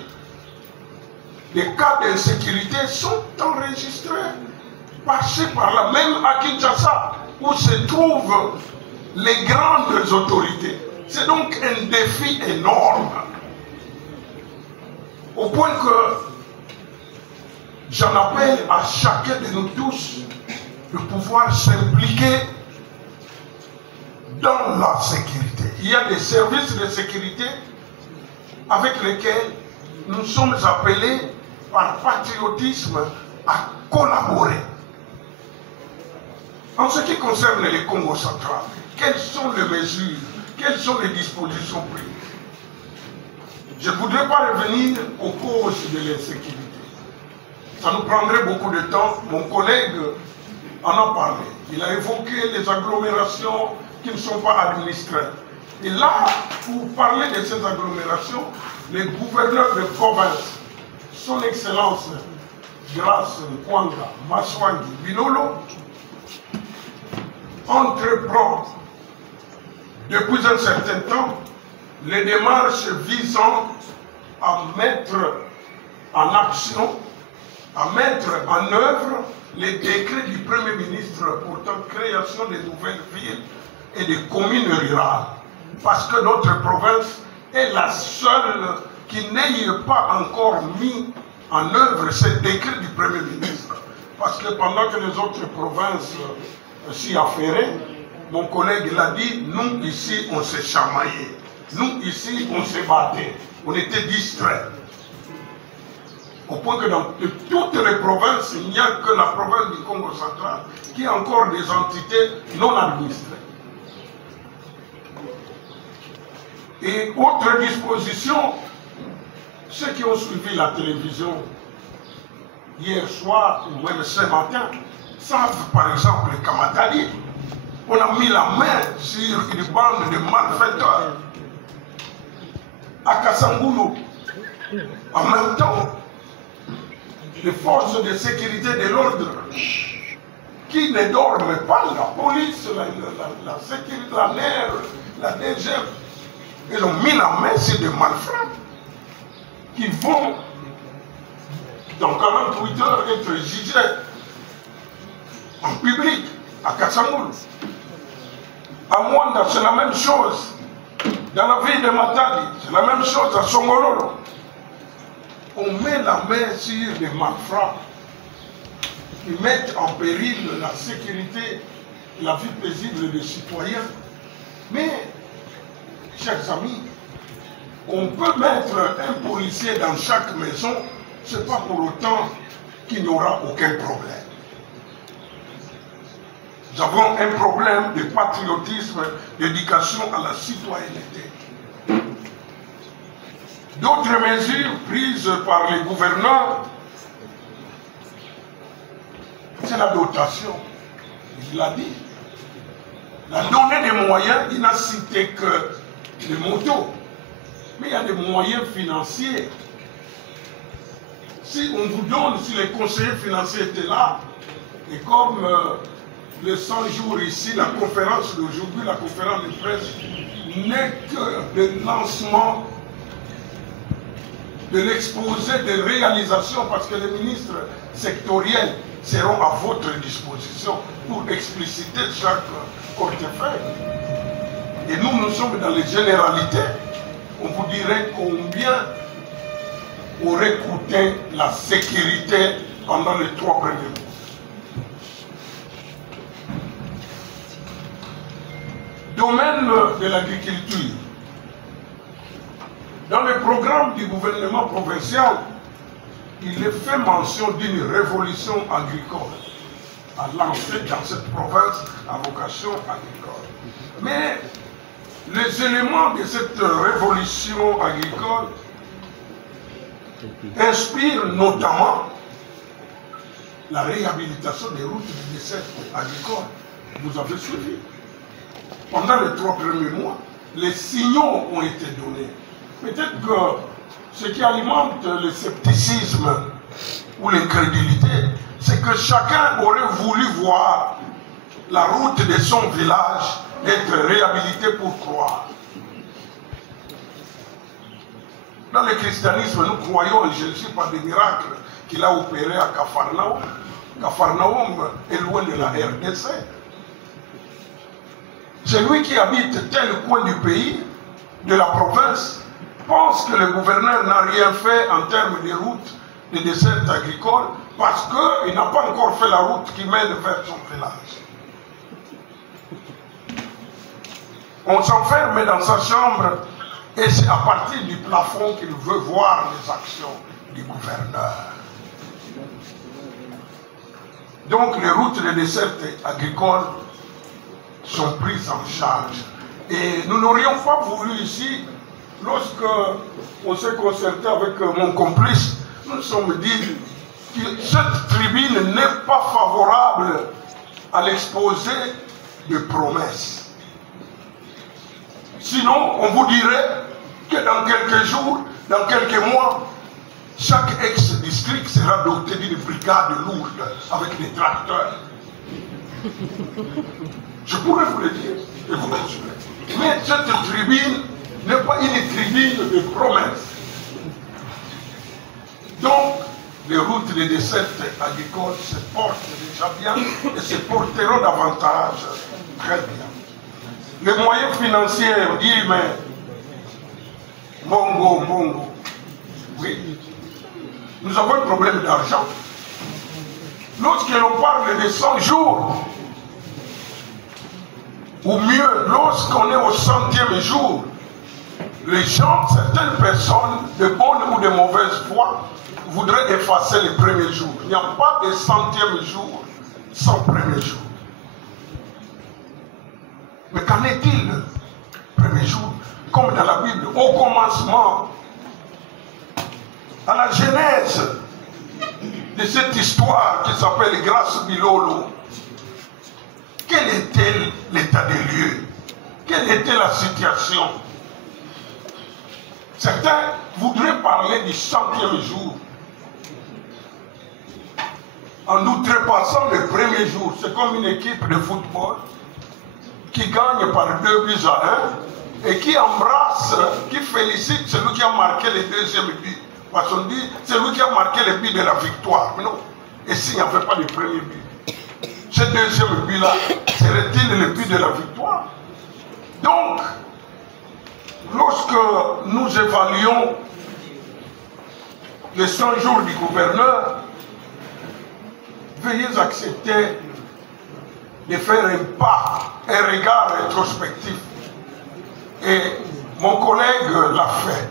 les cas d'insécurité sont enregistrés par-ci par-là, même à Kinshasa, où se trouvent les grandes autorités. C'est donc un défi énorme, au point que j'en appelle à chacun de nous tous de pouvoir s'impliquer dans la sécurité. Il y a des services de sécurité avec lesquels nous sommes appelés par patriotisme à collaborer. En ce qui concerne le Congo central, quelles sont les mesures, quelles sont les dispositions prises? Je ne voudrais pas revenir aux causes de l'insécurité. Ça nous prendrait beaucoup de temps. Mon collègue en a parlé. Il a évoqué les agglomérations qui ne sont pas administrées. Et là, pour parler de ces agglomérations, les gouverneurs de province, son Excellence Grace Nkwanga Maswangi Bilolo, entreprend depuis un certain temps les démarches visant à mettre en action, à mettre en œuvre les décrets du Premier ministre portant création de nouvelles villes et de communes rurales. Parce que notre province est la seule qui n'ait pas encore mis en œuvre ces décrets du Premier ministre. Parce que pendant que les autres provinces s'y affairaient, mon collègue l'a dit, nous ici on s'est chamaillé. Nous ici on s'est batté. On était distraits. Au point que dans toutes les provinces, il n'y a que la province du Congo central qui a encore des entités non administrées. Et autre disposition, ceux qui ont suivi la télévision hier soir ou même ce matin savent par exemple les Kamatali. On a mis la main sur une bande de malfaiteurs à Kassangoulou, En même temps, les forces de sécurité de l'ordre qui ne dorment pas, la police, la sécurité, la NER, la DGM, ils ont mis la main sur des malfrats qui vont, dans 48 heures, être jugés en public à Kassamoul. À Mwanda, c'est la même chose. Dans la ville de Matadi, c'est la même chose à Songololo. On met la main sur les malfrats qui mettent en péril la sécurité, la vie paisible des citoyens. Mais, chers amis, on peut mettre un policier dans chaque maison, ce n'est pas pour autant qu'il n'y aura aucun problème. Nous avons un problème de patriotisme, d'éducation à la citoyenneté. D'autres mesures prises par les gouverneurs, c'est la dotation. Il l'a dit. La donnée des moyens, il n'a cité que les motos. Mais il y a des moyens financiers. Si on vous donne, si les conseillers financiers étaient là, et comme les 100 jours ici, la conférence d'aujourd'hui, la conférence de presse, n'est que le lancement de l'exposé de réalisation, parce que les ministres sectoriels seront à votre disposition pour expliciter chaque portefeuille. Et nous, nous sommes dans les généralités. On vous dirait combien aurait coûté la sécurité pendant les 3 premiers mois. Domaine de l'agriculture. Dans le programme du gouvernement provincial, il est fait mention d'une révolution agricole à lancer dans cette province à vocation agricole. Mais les éléments de cette révolution agricole inspirent notamment la réhabilitation des routes de dessert agricole. Vous avez suivi. Pendant les 3 premiers mois, les signaux ont été donnés. Peut-être que ce qui alimente le scepticisme ou l'incrédulité, c'est que chacun aurait voulu voir la route de son village être réhabilitée pour croire. Dans le christianisme, nous croyons en Jésus par des miracles qu'il a opérés à Capharnaüm. Capharnaüm est loin de la RDC. Celui qui habite tel coin du pays, de la province, pense que le gouverneur n'a rien fait en termes de routes, de dessertes agricoles, parce qu'il n'a pas encore fait la route qui mène vers son village. On s'enferme dans sa chambre et c'est à partir du plafond qu'il veut voir les actions du gouverneur. Donc les routes de dessertes agricoles sont prises en charge. Et nous n'aurions pas voulu ici, lorsque on s'est concerté avec mon complice, nous nous sommes dit que cette tribune n'est pas favorable à l'exposé de promesses. Sinon, on vous dirait que dans quelques jours, dans quelques mois, chaque ex-district sera doté d'une brigade lourde avec des tracteurs. Je pourrais vous le dire et vous rassurer. Mais cette tribune n'est pas une tribune de promesses. Donc, les routes de dessertes agricoles se portent déjà bien et se porteront davantage très bien. Les moyens financiers, on dit, mais Mongo. Oui. Nous avons un problème d'argent. Lorsque l'on parle de 100 jours, ou mieux, lorsqu'on est au 100e jour, les gens, certaines personnes, de bonne ou de mauvaise foi, voudraient effacer les premiers jours. Il n'y a pas de 100e jour sans premier jour. Mais qu'en est-il, premier jour? Comme dans la Bible, au commencement, à la genèse de cette histoire qui s'appelle Grâce Bilolo, quel était l'état des lieux? Quelle était la situation? Certains voudraient parler du 100e jour. En outrepassant le premier jour, c'est comme une équipe de football qui gagne par 2-1 et qui embrasse, qui félicite celui qui a marqué le deuxième but. Parce qu'on dit, c'est lui qui a marqué le but de la victoire. Mais non. Et s'il n'y avait pas le premier but, ce deuxième but-là, serait-il le but de la victoire? Donc, lorsque nous évaluons les 100 jours du gouverneur, veuillez accepter de faire un pas, un regard rétrospectif. Et mon collègue l'a fait.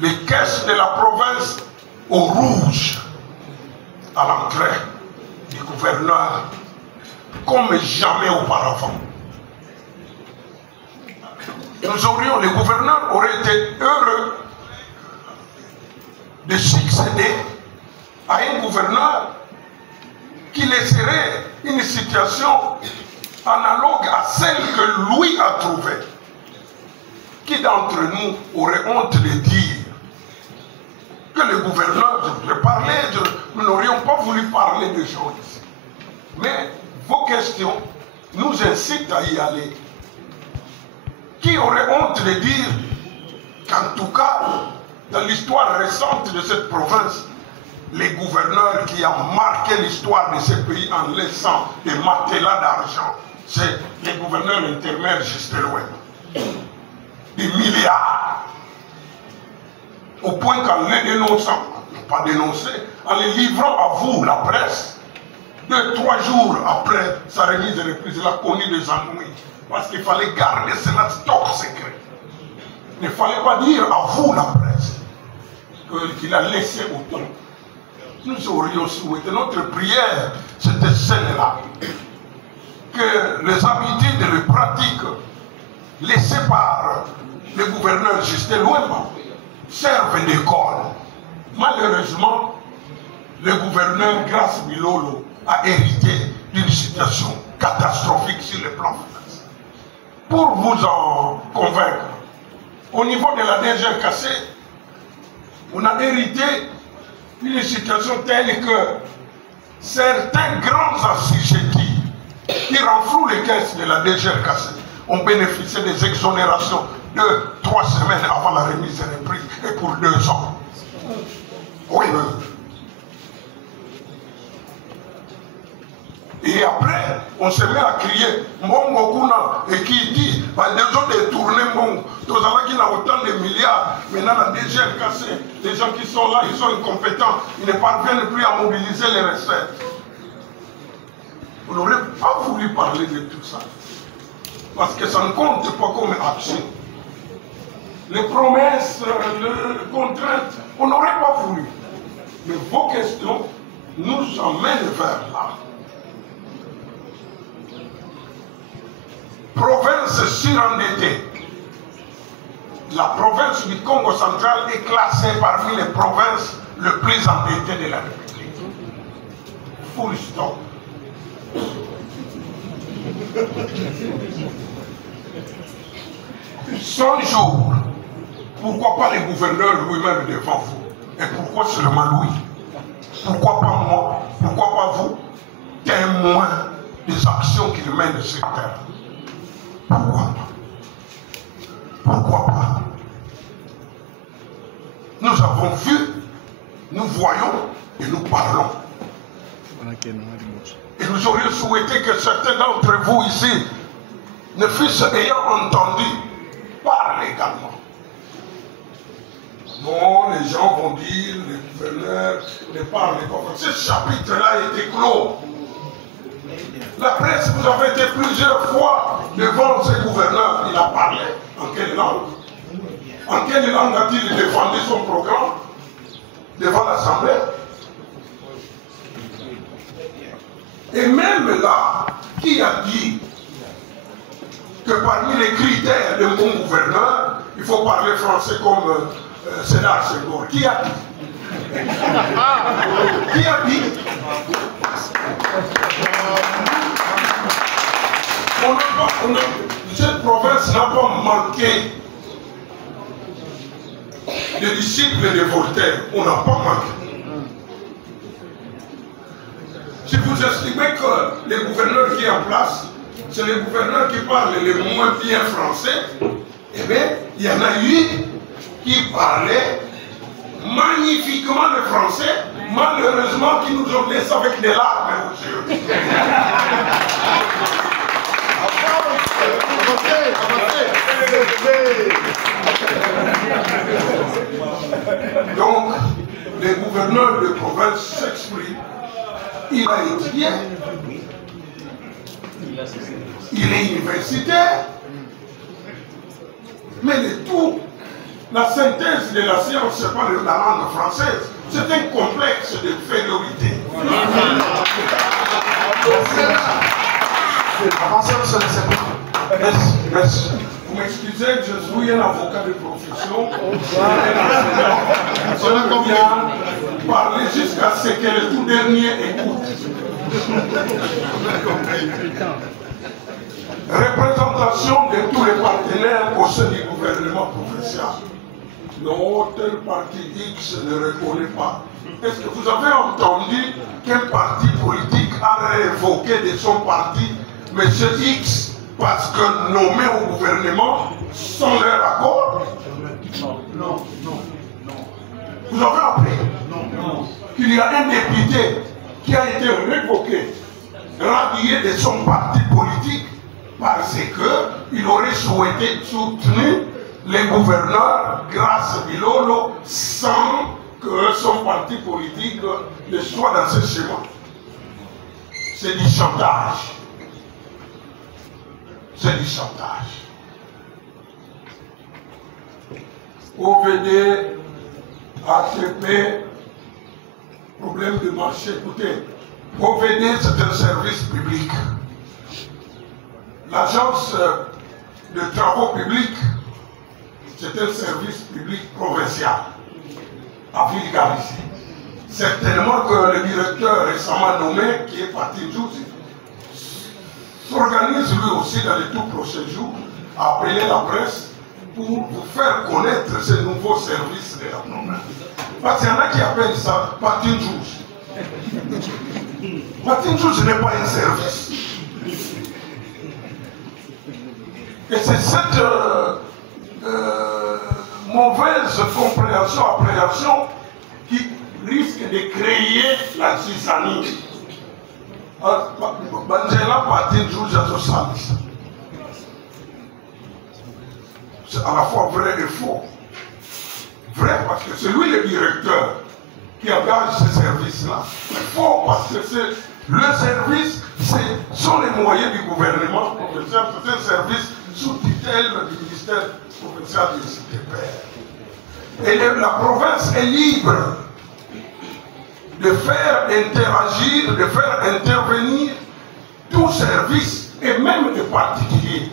Les caisses de la province au rouge à l'entrée du gouverneur, comme jamais auparavant. Le gouverneur aurait été heureux de succéder à un gouverneur qui laisserait une situation analogue à celle que lui a trouvée. Qui d'entre nous aurait honte de dire que le gouverneur, je parlais, nous n'aurions pas voulu parler de gens ici. Mais vos questions nous incitent à y aller. Qui aurait honte de dire qu'en tout cas, dans l'histoire récente de cette province, les gouverneurs qui ont marqué l'histoire de ce pays en laissant des matelas d'argent, c'est les gouverneurs intermédiaires Justin Louem. Des milliards. Au point qu'en les dénonçant, pas dénoncer, en les livrant à vous, la presse, 2-3 jours après sa remise et reprise, il a connu des ennuis. Parce qu'il fallait garder cela stock secret. Il ne fallait pas dire à vous, la presse, qu'il a laissé autant. Nous aurions souhaité, notre prière, c'était celle-là. Que les habitudes et les pratiques laissées par le gouverneur Justin Louemba servent d'école. Malheureusement, le gouverneur Grace Bilolo a hérité d'une situation catastrophique sur le plan financier. Pour vous en convaincre, au niveau de la DGRKC, on a hérité d'une situation telle que certains grands assujettis qui renflouent les caisses de la DGRKC ont bénéficié des exonérations de 3 semaines avant la remise et reprise et pour 2 ans. Oui, oui. Et après, on se met à crier Mbongo Kuna et qui dit des autres détournés Mbongo. Tous ceux qui ont autant de milliards, maintenant la DGRKC, les gens qui sont là, ils sont incompétents, ils ne parviennent plus à mobiliser les recettes. On n'aurait pas voulu parler de tout ça. Parce que ça ne compte pas comme action. Les promesses, les contraintes, on n'aurait pas voulu. Mais vos questions nous emmènent vers là. Province surendettée. La province du Congo central est classée parmi les provinces les plus endettées de la République. Full stop. 100 jours. Pourquoi pas le gouverneur lui-même devant vous? Et pourquoi seulement lui? Pourquoi pas moi? Pourquoi pas vous? Témoin des actions qu'il mène sur terre. Pourquoi pas? Pourquoi pas? Nous avons vu, nous voyons et nous parlons. Et nous aurions souhaité que certains d'entre vous ici ne fussent ayant entendu parler également. Non, les gens vont dire, les gouverneurs ne parlent pas. Ce chapitre-là était clos. La presse, vous avez été plusieurs fois devant ce gouverneur. Il a parlé. En quelle langue? En quelle langue a-t-il défendu son programme devant l'Assemblée? Et même là, qui a dit que parmi les critères d'un bon gouverneur, il faut parler français comme Sénat Senghor? Qui a dit? Qui a dit? Cette province n'a pas manqué des disciples de Voltaire. On n'a pas manqué. Si vous estimez que les gouverneurs qui sont en place, c'est les gouverneurs qui parlent les moins bien français, eh bien, il y en a eu qui parlaient magnifiquement le français, malheureusement qui nous ont laissé avec des larmes aux yeux. Donc, les gouverneurs de province s'expriment. Il a étudié. Il est universitaire. Mais le tout, la synthèse de la science, ce n'est pas la langue française. C'est un complexe de fériorité. Avancez, monsieur le secrétaire. Merci. Vous m'excusez, je suis un avocat de profession. Je viens parler jusqu'à ce que le tout dernier écoute. Représentation de tous les partenaires au sein du gouvernement provincial. Non, tel parti X ne reconnaît pas. Est-ce que vous avez entendu qu'un parti politique a révoqué de son parti M. X parce que nommé au gouvernement sans leur accord? Non. Vous avez appris qu'il y a un député qui a été révoqué, radié de son parti politique parce qu'il aurait souhaité soutenir les gouverneurs grâce à Bilolo sans que son parti politique ne soit dans ce schéma. C'est du chantage. C'est du chantage. OVD, ATP, problème de marché. Écoutez, OVD c'est un service public. L'agence de travaux publics, c'est un service public provincial à vulgariser. Certainement que le directeur récemment nommé, qui est parti Jouzi, s'organise lui aussi dans les tout prochains jours à appeler la presse pour vous faire connaître ces nouveaux services de la province. Parce qu'il y en a qui appellent ça Patin Jouzi. Patin Jouzi n'est pas un service. Et c'est cette mauvaise compréhension, appréhension qui risque de créer la zizanie. Banjela Patin Jouzi à socialiste. C'est à la fois vrai et faux. Vrai parce que c'est lui le directeur qui engage ce service-là. Faux parce que c'est le service, ce sont les moyens du gouvernement provincial, c'est un service sous tutelle du ministère provincial du CTPR. Et la province est libre de faire interagir, de faire intervenir tout service et même des particuliers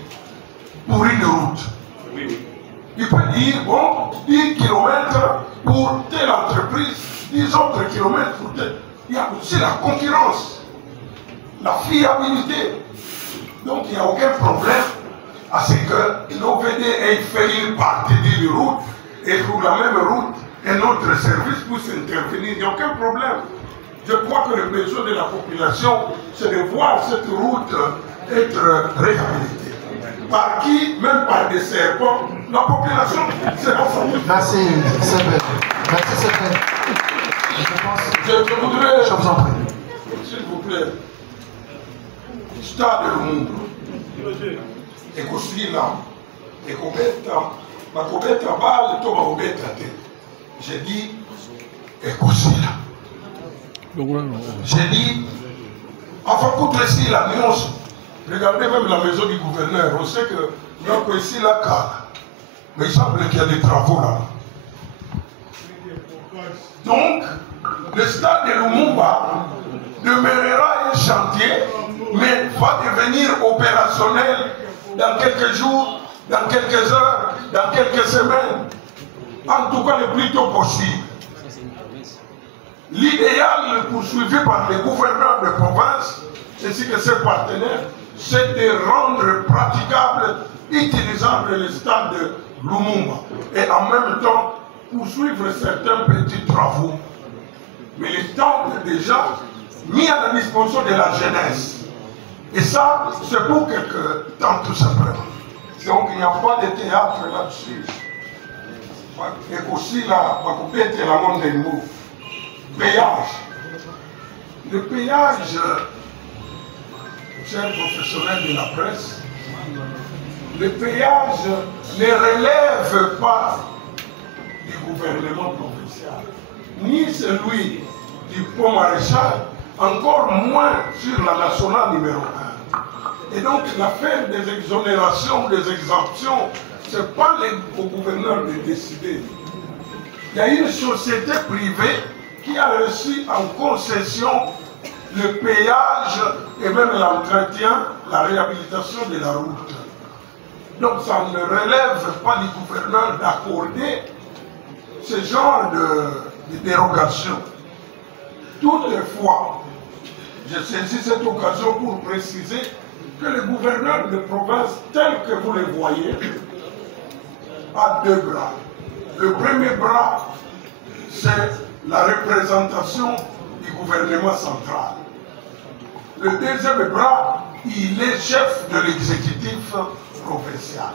pour une route. Il peut dire, bon, 10 km pour telle entreprise, 10 autres kilomètres pour telle. Il y a aussi la concurrence, la fiabilité. Donc il n'y a aucun problème à ce que l'OVD ait fait une partie d'une route et pour la même route, un autre service puisse intervenir. Il n'y a aucun problème. Je crois que le besoin de la population, c'est de voir cette route être réhabilitée. Par qui, même par des serpents, la population sera satisfaite. Merci, c'est vrai. Merci, c'est vrai. Je voudrais, je vous en prie. S'il vous plaît, stade Lumumba, ekosila, ekobeta, bakobeta bale, to bakobeta te. J'ai dit, ekosila. J'ai dit, enfin, contre ici la nuance. Regardez même la maison du gouverneur. On sait que donc ici la carte. Mais il semble qu'il y a des travaux là. Donc, le stade de Lumumba demeurera un chantier, mais va devenir opérationnel dans quelques jours, dans quelques heures, dans quelques semaines. En tout cas, le plus tôt possible. L'idéal poursuivi par les gouverneurs de province, ainsi que ses partenaires, c'est de rendre praticable, utilisable le stade de Lumumba. Et en même temps, poursuivre certains petits travaux. Mais l'État est déjà mis à la disposition de la jeunesse. Et ça, c'est pour quelques temps tout simplement. Donc il n'y a pas de théâtre là-dessus. Et aussi la monde des mots. Péage. Le péage, chers professionnels de la presse, le péage ne relève pas du gouvernement provincial, ni celui du pont maréchal, encore moins sur la nationale numéro 1. Et donc l'affaire des exonérations, des exemptions, ce n'est pas au gouverneur de décider. Il y a une société privée qui a reçu en concession le péage et même l'entretien, la réhabilitation de la route. Donc ça ne relève pas du gouverneur d'accorder ce genre de dérogation. Toutefois, je saisis cette occasion pour préciser que le gouverneur de province, tel que vous le voyez, a deux bras. Le premier bras, c'est la représentation du gouvernement central. Le deuxième bras, il est chef de l'exécutif provincial.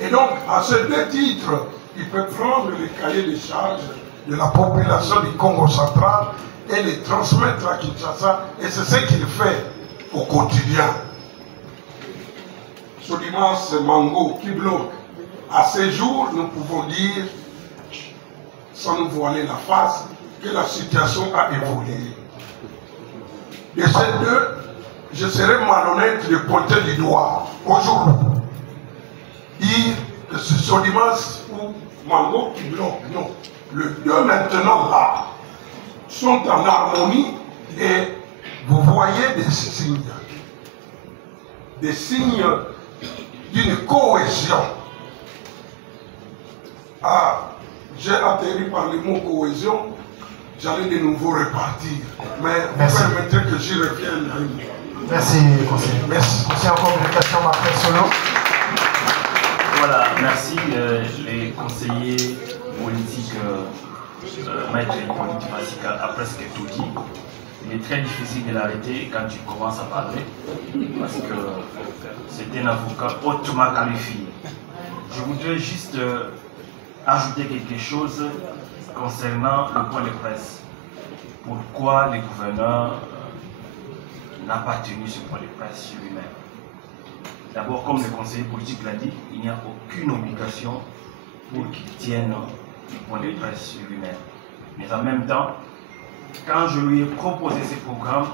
Et donc, à ce deux titres, il peut prendre les cahiers de charges de la population du Congo central et les transmettre à Kinshasa, et c'est ce qu'il fait au quotidien. Solimas Mango qui bloque. À ce jour, nous pouvons dire, sans nous voiler la face, que la situation a évolué. De ces deux, je serais malhonnête de pointer du doigt aujourd'hui. Dire que c'est Solimas ou Mango qui bloque. Non. Les deux maintenant là sont en harmonie et vous voyez des signes d'une cohésion. Ah, j'ai atterri par le mot cohésion, j'allais de nouveau repartir. Mais vous permettrez que j'y revienne. Merci, conseiller. Merci. Conseiller en communication, Martin Solo. Voilà, merci. Les conseillers politiques, Maître Hippolyte Massika a presque tout dit. Il est très difficile de l'arrêter quand tu commences à parler, parce que c'est un avocat hautement qualifié. Je voudrais juste ajouter quelque chose concernant le point de presse. Pourquoi le gouverneur n'a pas tenu ce point de presse sur lui-même? D'abord, comme le conseiller politique l'a dit, il n'y a aucune obligation pour qu'il tienne le point de presse sur lui-même. Mais en même temps, quand je lui ai proposé ce programme,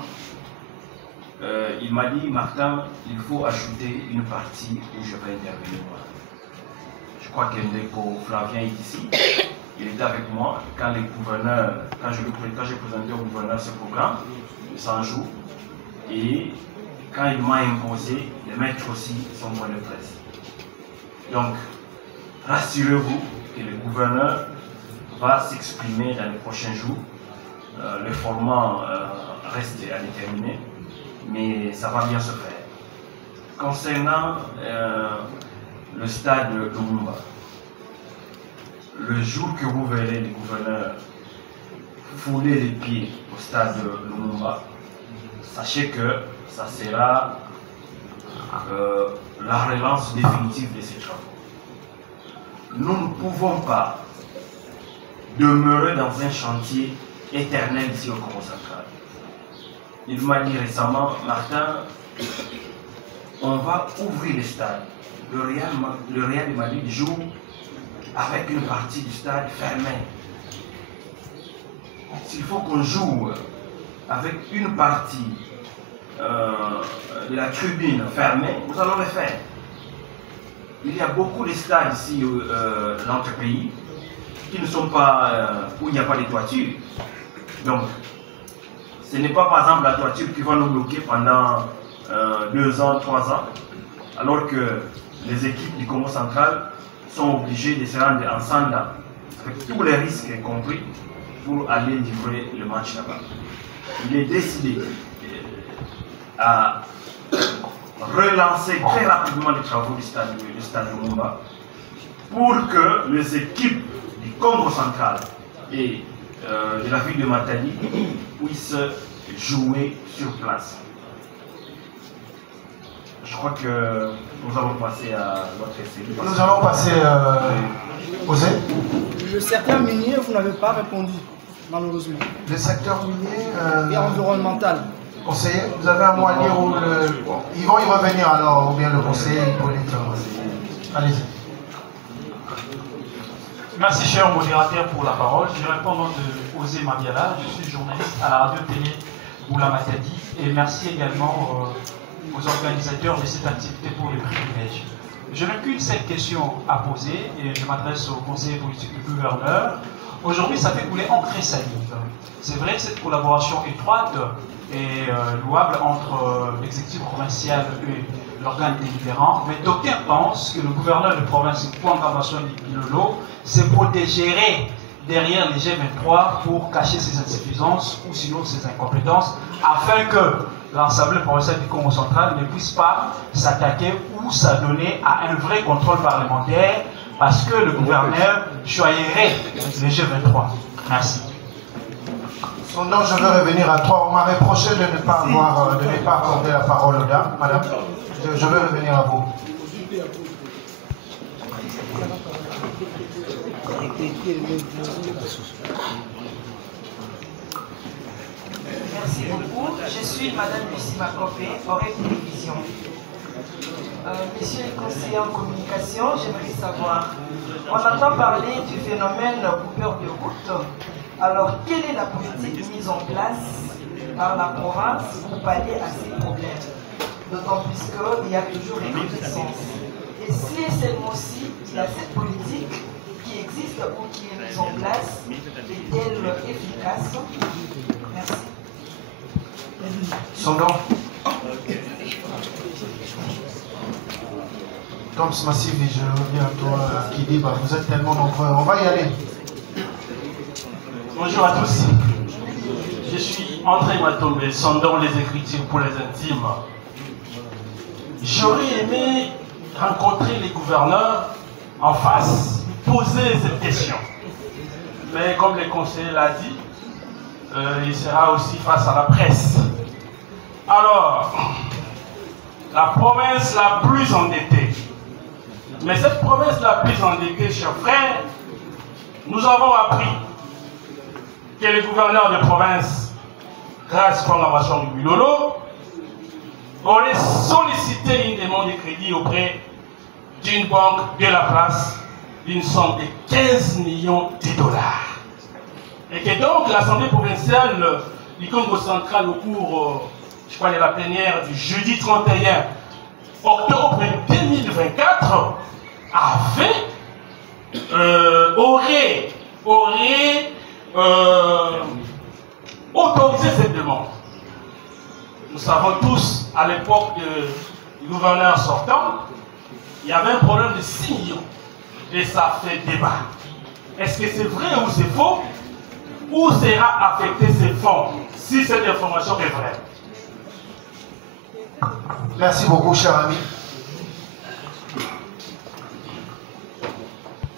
il m'a dit, Martin, il faut ajouter une partie où je vais intervenir. Je crois qu'Endeko Flavien est ici. Il était avec moi quand j'ai présenté au gouverneur ce programme de 100 jours. Et quand il m'a imposé de mettre aussi son point de presse. Donc, rassurez-vous que le gouverneur va s'exprimer dans les prochains jours. Le format reste à déterminer, mais ça va bien se faire. Concernant le stade Lumumba, le jour que vous verrez le gouverneur fouler les pieds au stade Lumumba, sachez que ça sera la relance définitive de ces travaux. Nous ne pouvons pas demeurer dans un chantier éternel ici au Congo central. Il m'a dit récemment, Martin, on va ouvrir le stade. Le Real de Madrid joue avec une partie du stade fermée. S'il faut qu'on joue avec une partie de la tribune fermée, nous allons le faire. Il y a beaucoup de stades ici dans notre pays qui ne sont pas, où il n'y a pas de toiture. Donc, ce n'est pas par exemple la toiture qui va nous bloquer pendant 2 ans, 3 ans, alors que les équipes du Congo central sont obligées de se rendre en Sanda, avec tous les risques compris, pour aller livrer le match là-bas. Il est décidé à relancer très rapidement les travaux du stade Lumumba pour que les équipes du Congo central et de la ville de Matadi puissent jouer sur place. Je crois que nous allons passer à votre essai. Nous allons passer aux aides. Le secteur minier, vous n'avez pas répondu, malheureusement. Le secteur minier et environnemental. Conseiller, vous avez un mot à dire ou ils vont y revenir alors, ou bien le conseiller Hippolyte. Allez-y. Merci cher modérateur pour la parole. Je réponds au nom de Osé Mabiala, je suis journaliste à la radio-télé Boula Matadi et merci également aux organisateurs de cette activité pour le privilège. Je n'ai qu'une seule question à poser et je m'adresse au conseiller politique du gouverneur. Aujourd'hui, ça fait couler encre et salive. C'est vrai que cette collaboration étroite est louable entre l'exécutif provincial et l'organe délibérant, mais d'aucuns pensent que le gouverneur de province, Kwangamason Bilolo, s'est protégé derrière les G23 pour cacher ses insuffisances ou sinon ses incompétences, afin que l'Assemblée provinciale du Congo central ne puisse pas s'attaquer ou s'adonner à un vrai contrôle parlementaire parce que le gouverneur choisirait les G23. Merci. Cependant, je veux revenir à toi. On m'a reproché de ne pas accorder la parole aux dames. Madame, je veux revenir à vous. Merci beaucoup. Je suis Madame Lucie Makopé, Oreille Télévision. Messieurs les conseillers en communication, j'aimerais savoir, on entend parler du phénomène coupeur de route. Alors, quelle est la politique mise en place par la province pour pallier à ces problèmes? D'autant plus qu'il y a toujours une réticence. Et si seulement si il y a cette politique qui existe ou qui est mise en place, est-elle efficace? Merci. Son nom. Comme ce massif, je reviens à toi, Kidiba. Vous êtes tellement nombreux. On va y aller. Bonjour à tous. Je suis André Matombe, sondant les Écritures pour les intimes. J'aurais aimé rencontrer les gouverneurs en face, poser cette question. Mais comme le conseiller l'a dit, il sera aussi face à la presse. Alors, la province la plus endettée. Mais cette province la plus endettée, chers frères, nous avons appris que le gouverneur de province, grâce à l'innovation du Bilolo, aurait sollicité une demande de crédit auprès d'une banque de la place d'une somme de 15 millions de dollars. Et que donc l'Assemblée provinciale du Congo central au cours, je crois, de la plénière du jeudi 31 octobre 2024 aurait autorisé cette demande. Nous savons tous, à l'époque du gouverneur sortant, il y avait un problème de 6 millions. Et ça fait débat. Est-ce que c'est vrai ou c'est faux? Où sera affecté ces fonds, si cette information est vraie? Merci beaucoup, cher ami.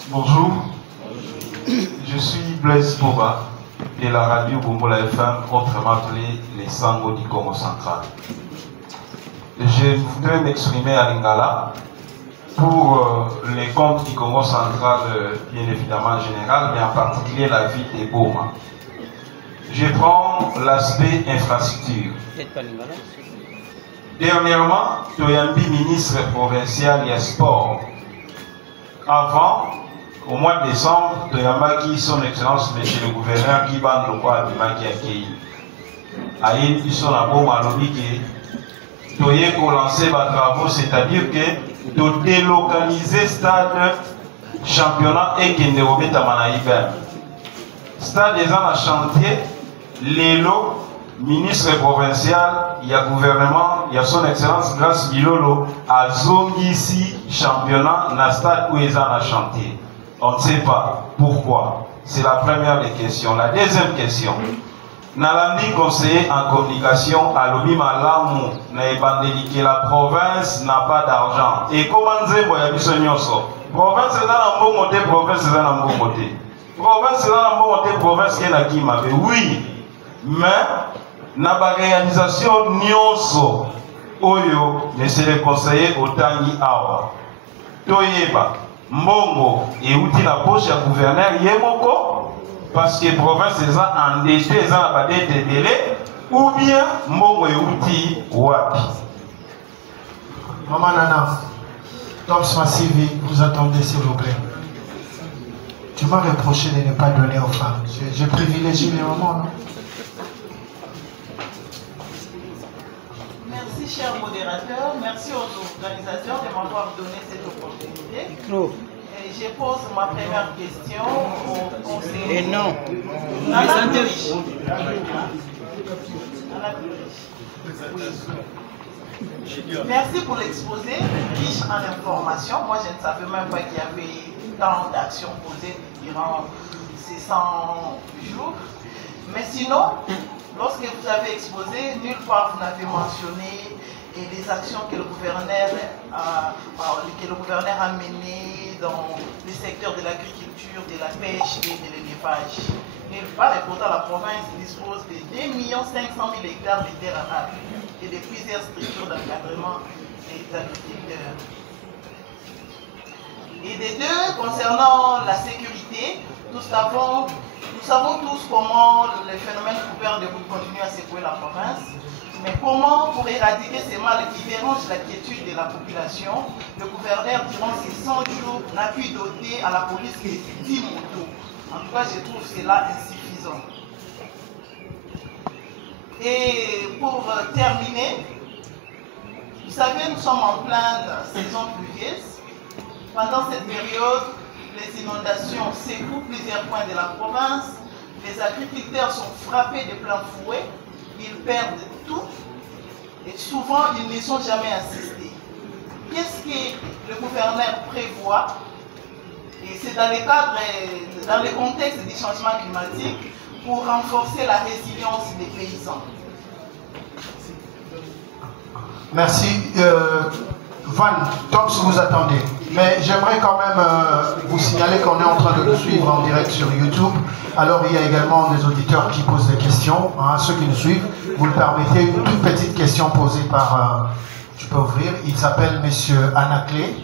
Bonjour, je suis Blaise Boba de la radio Bombola FM, autrement appelée les Sango du Congo central. Je voudrais m'exprimer à Lingala pour les comptes du Congo central, bien évidemment en général, mais en particulier la ville de Boma. Je prends l'aspect infrastructure. Dernièrement, Toyambi, ministre provincial et sport. Avant, au mois de décembre, Toyambaki, son excellence, monsieur le gouverneur, qui va nous voir Bimaki Akei. Aïe, ils sont à Boma, l'obligé. Toye pour lancer vos travaux, c'est-à-dire que de délocaliser le stade championnat et qu'il ne remet à Manaïbem. Stade des ans à chantier, l'élo, ministre provincial, il y a gouvernement, il y a son excellence grâce Bilolo, à Zongi ici, championnat, na stade où ils ont à chantier. On ne sait pas pourquoi. C'est la première des questions. La deuxième question. Nalandi conseiller en communication à l'Obi Malamu n'a que la province n'a pas d'argent. Et comment Nzembo Yabisonyoso Province est dans un bon côté, province est dans un bon côté. Province est dans un bon côté, province est dans qui m'a fait. Oui, mais na ba réalisation nyonso oyo monsieur le conseiller otangi awa. Toyeba mbongo et outil la poche à gouverneur yemoko parce que province est endetté dans la dette de délai ou bien mbongo et outil wapi. Maman Nana, Toms Massivi, vous attendez s'il vous plaît. Tu m'as reproché de ne pas donner aux femmes. Je privilégie les mamans, non? Merci, cher modérateur. Merci aux organisateurs de m'avoir donné cette opportunité. Et je pose ma première question au conseiller. Et non. Merci pour l'exposé, riche en informations. Moi, je ne savais même pas qu'il y avait tant d'actions posées durant ces 100 jours. Mais sinon, lorsque vous avez exposé, nulle part vous n'avez mentionné les actions que le gouverneur a menées dans les secteurs de l'agriculture, de la pêche et de l'élevage. Nulle part, et pourtant la province dispose de 2 500 000 hectares de terres arables et de plusieurs structures d'encadrement des agriculteurs. Et des deux, concernant la sécurité, nous savons tous comment le phénomène couvert de route continue à secouer la province. Mais comment, pour éradiquer ces mal qui dérangent la quiétude de la population, le gouverneur, durant ces 100 jours, n'a pu doter à la police que 10 motos. En tout cas, je trouve cela insuffisant. Et pour terminer, vous savez, nous sommes en pleine saison pluvieuse. Pendant cette période, les inondations secouent plusieurs points de la province. Les agriculteurs sont frappés de plein fouet. Ils perdent tout. Et souvent, ils ne sont jamais assistés. Qu'est-ce que le gouverneur prévoit? Et c'est dans le contexte du changement climatique pour renforcer la résilience des paysans. Merci. Van, Toms, vous attendez. Mais j'aimerais quand même vous signaler qu'on est en train de nous suivre en direct sur YouTube. Alors il y a également des auditeurs qui posent des questions. Hein, ceux qui nous suivent, vous le permettez, une toute petite question posée par... tu peux ouvrir. Il s'appelle Monsieur Anaclé.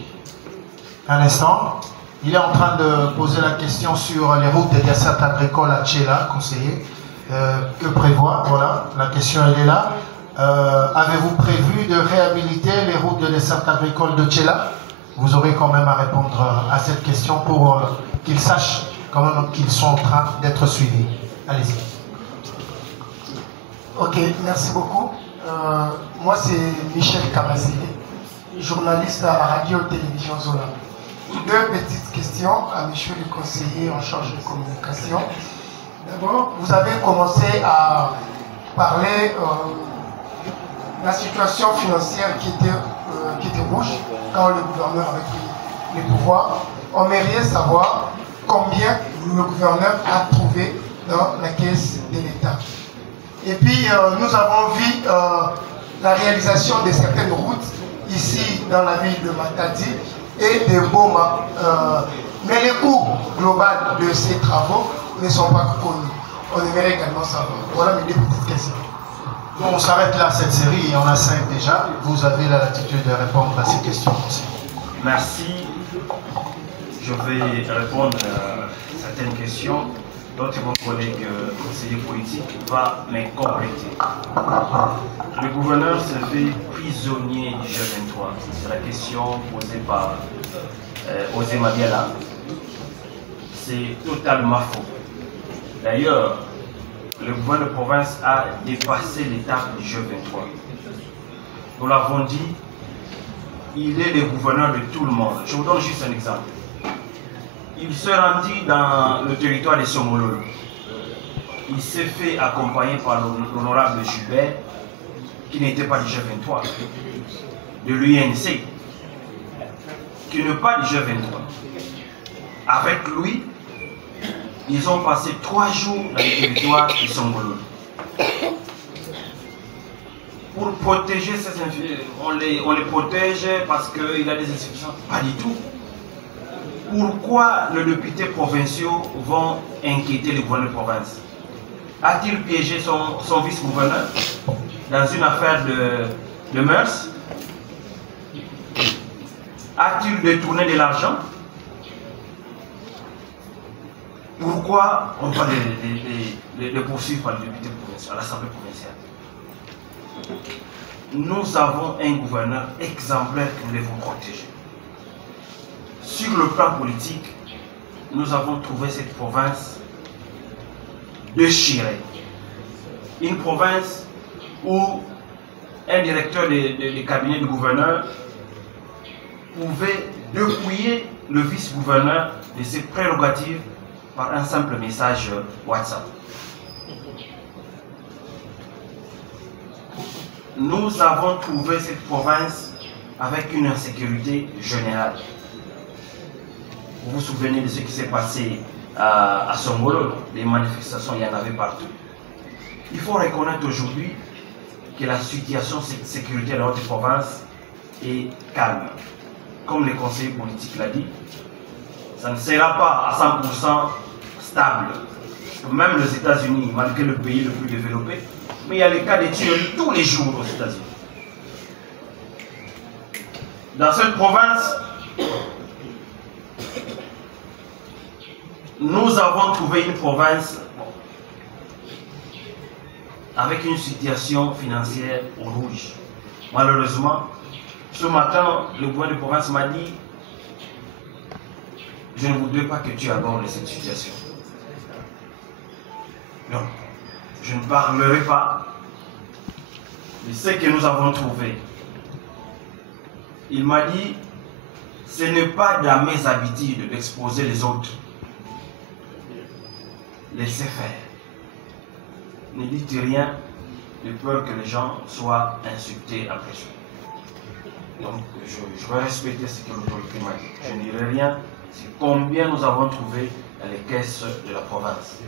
Un instant. Il est en train de poser la question sur les routes des dessertes agricoles à Tchéla, conseiller. Que prévoit, voilà, la question elle est là. Avez-vous prévu de réhabiliter les routes de dessertes agricoles de Tchéla? Vous aurez quand même à répondre à cette question pour qu'ils sachent quand même qu'ils sont en train d'être suivis. Allez-y. Ok, merci beaucoup. Moi c'est Michel Kamazili, journaliste à la radio-télévision Zola. Deux petites questions à monsieur le conseiller en charge de communication. D'abord, vous avez commencé à parler de la situation financière qui était rouge quand le gouverneur avait pris les pouvoirs. On aimerait savoir combien le gouverneur a trouvé dans la caisse de l'État. Et puis, nous avons vu la réalisation de certaines routes ici dans la ville de Matadi et de Boma. Mais les coûts globaux de ces travaux ne sont pas connus. On aimerait également savoir. Voilà mes deux petites questions. Bon, on s'arrête là cette série, il y en a 5 déjà. Vous avez la latitude de répondre à ces questions aussi. Merci. Je vais répondre à certaines questions. D'autres mon collègue conseiller politique va me compléter. Le gouverneur se fait prisonnier du G23. C'est la question posée par Osé Mabiala. C'est totalement faux. D'ailleurs, le gouvernement de province a dépassé l'étape du G23. Nous l'avons dit, il est le gouverneur de tout le monde. Je vous donne juste un exemple. Il se rendit dans le territoire de Songololo. Il s'est fait accompagner par l'honorable Gilbert, qui n'était pas du G23, de l'UNC, qui n'est pas du G23. Avec lui, ils ont passé 3 jours dans le territoire de Songololo. Pour protéger ces infirmiers, on les protège parce qu'il a des insuffisances. Pas du tout. Pourquoi les députés provinciaux vont inquiéter le gouverneur de province? A-t-il piégé son vice-gouverneur dans une affaire de mœurs? A-t-il détourné de l'argent? Pourquoi on va les poursuivre par le député provincial, à l'Assemblée provinciale? Nous avons un gouverneur exemplaire que nous devons protéger. Sur le plan politique, nous avons trouvé cette province déchirée. Une province où un directeur de cabinet du gouverneur pouvait dépouiller le vice-gouverneur de ses prérogatives par un simple message WhatsApp. Nous avons trouvé cette province avec une insécurité générale. Vous vous souvenez de ce qui s'est passé à Songolo, les manifestations, il y en avait partout. Il faut reconnaître aujourd'hui que la situation de sécurité dans notre province est calme. Comme le conseiller politique l'a dit, ça ne sera pas à 100% stable. Même les États-Unis, malgré le pays le plus développé, mais il y a les cas de tueries tous les jours aux États-Unis. Dans cette province, nous avons trouvé une province avec une situation financière au rouge. Malheureusement, ce matin, le gouverneur de province m'a dit: je ne voudrais pas que tu abordes cette situation. Non, je ne parlerai pas de ce que nous avons trouvé. Il m'a dit: ce n'est pas dans mes habitudes d'exposer les autres. Laissez faire. Ne dites rien de peur que les gens soient insultés après ça. Donc, je vais respecter ce que l'autorité m'a dit. Je ne dirai rien sur combien nous avons trouvé dans les caisses de la province.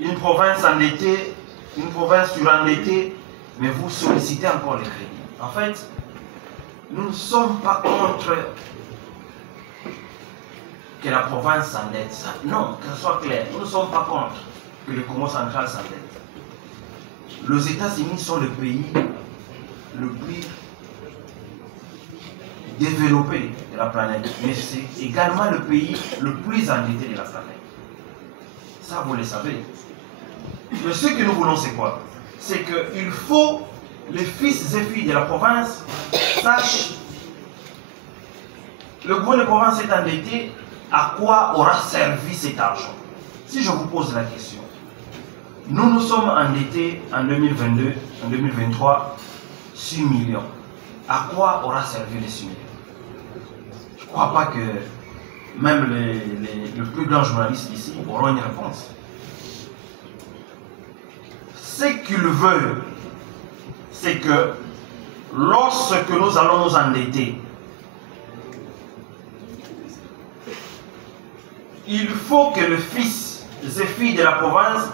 Une province endettée, une province surendettée, mais vous sollicitez encore les crédits. En fait, nous ne sommes pas contre que la province s'endette. Non, que ce soit clair, nous ne sommes pas contre que le Congo central s'endette. Les États-Unis sont le pays le plus développé de la planète, mais c'est également le pays le plus endetté de la planète. Ça, vous le savez. Mais ce que nous voulons, c'est quoi? C'est qu'il faut les fils et filles de la province sachent le gouvernement de province est endetté, à quoi aura servi cet argent? Si je vous pose la question, nous sommes endettés en 2022, en 2023, 6 millions. À quoi aura servi les 6 millions? Je ne crois pas que même les plus grands journalistes ici auront une réponse. Ce qu'ils veulent, c'est que lorsque nous allons nous endetter, il faut que les fils et filles de la province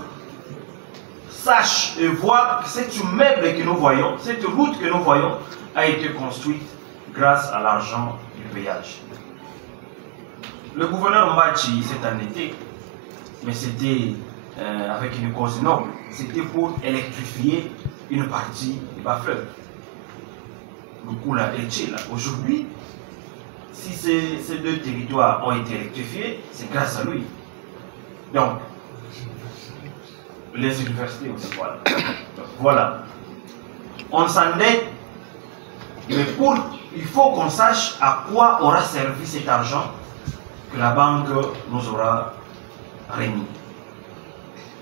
sachent et voient que cet immeuble que nous voyons, cette route que nous voyons, a été construite grâce à l'argent du péage. Le gouverneur Mbachi s'est endetté, mais c'était avec une cause noble. C'était pour électrifier une partie du bas-fleuve. Le Kula et Tchela. Aujourd'hui, si ces deux territoires ont été électrifiés, c'est grâce à lui. Donc, les universités aussi, voilà. Donc, voilà. On s'endette, mais il faut qu'on sache à quoi aura servi cet argent que la banque nous aura remis.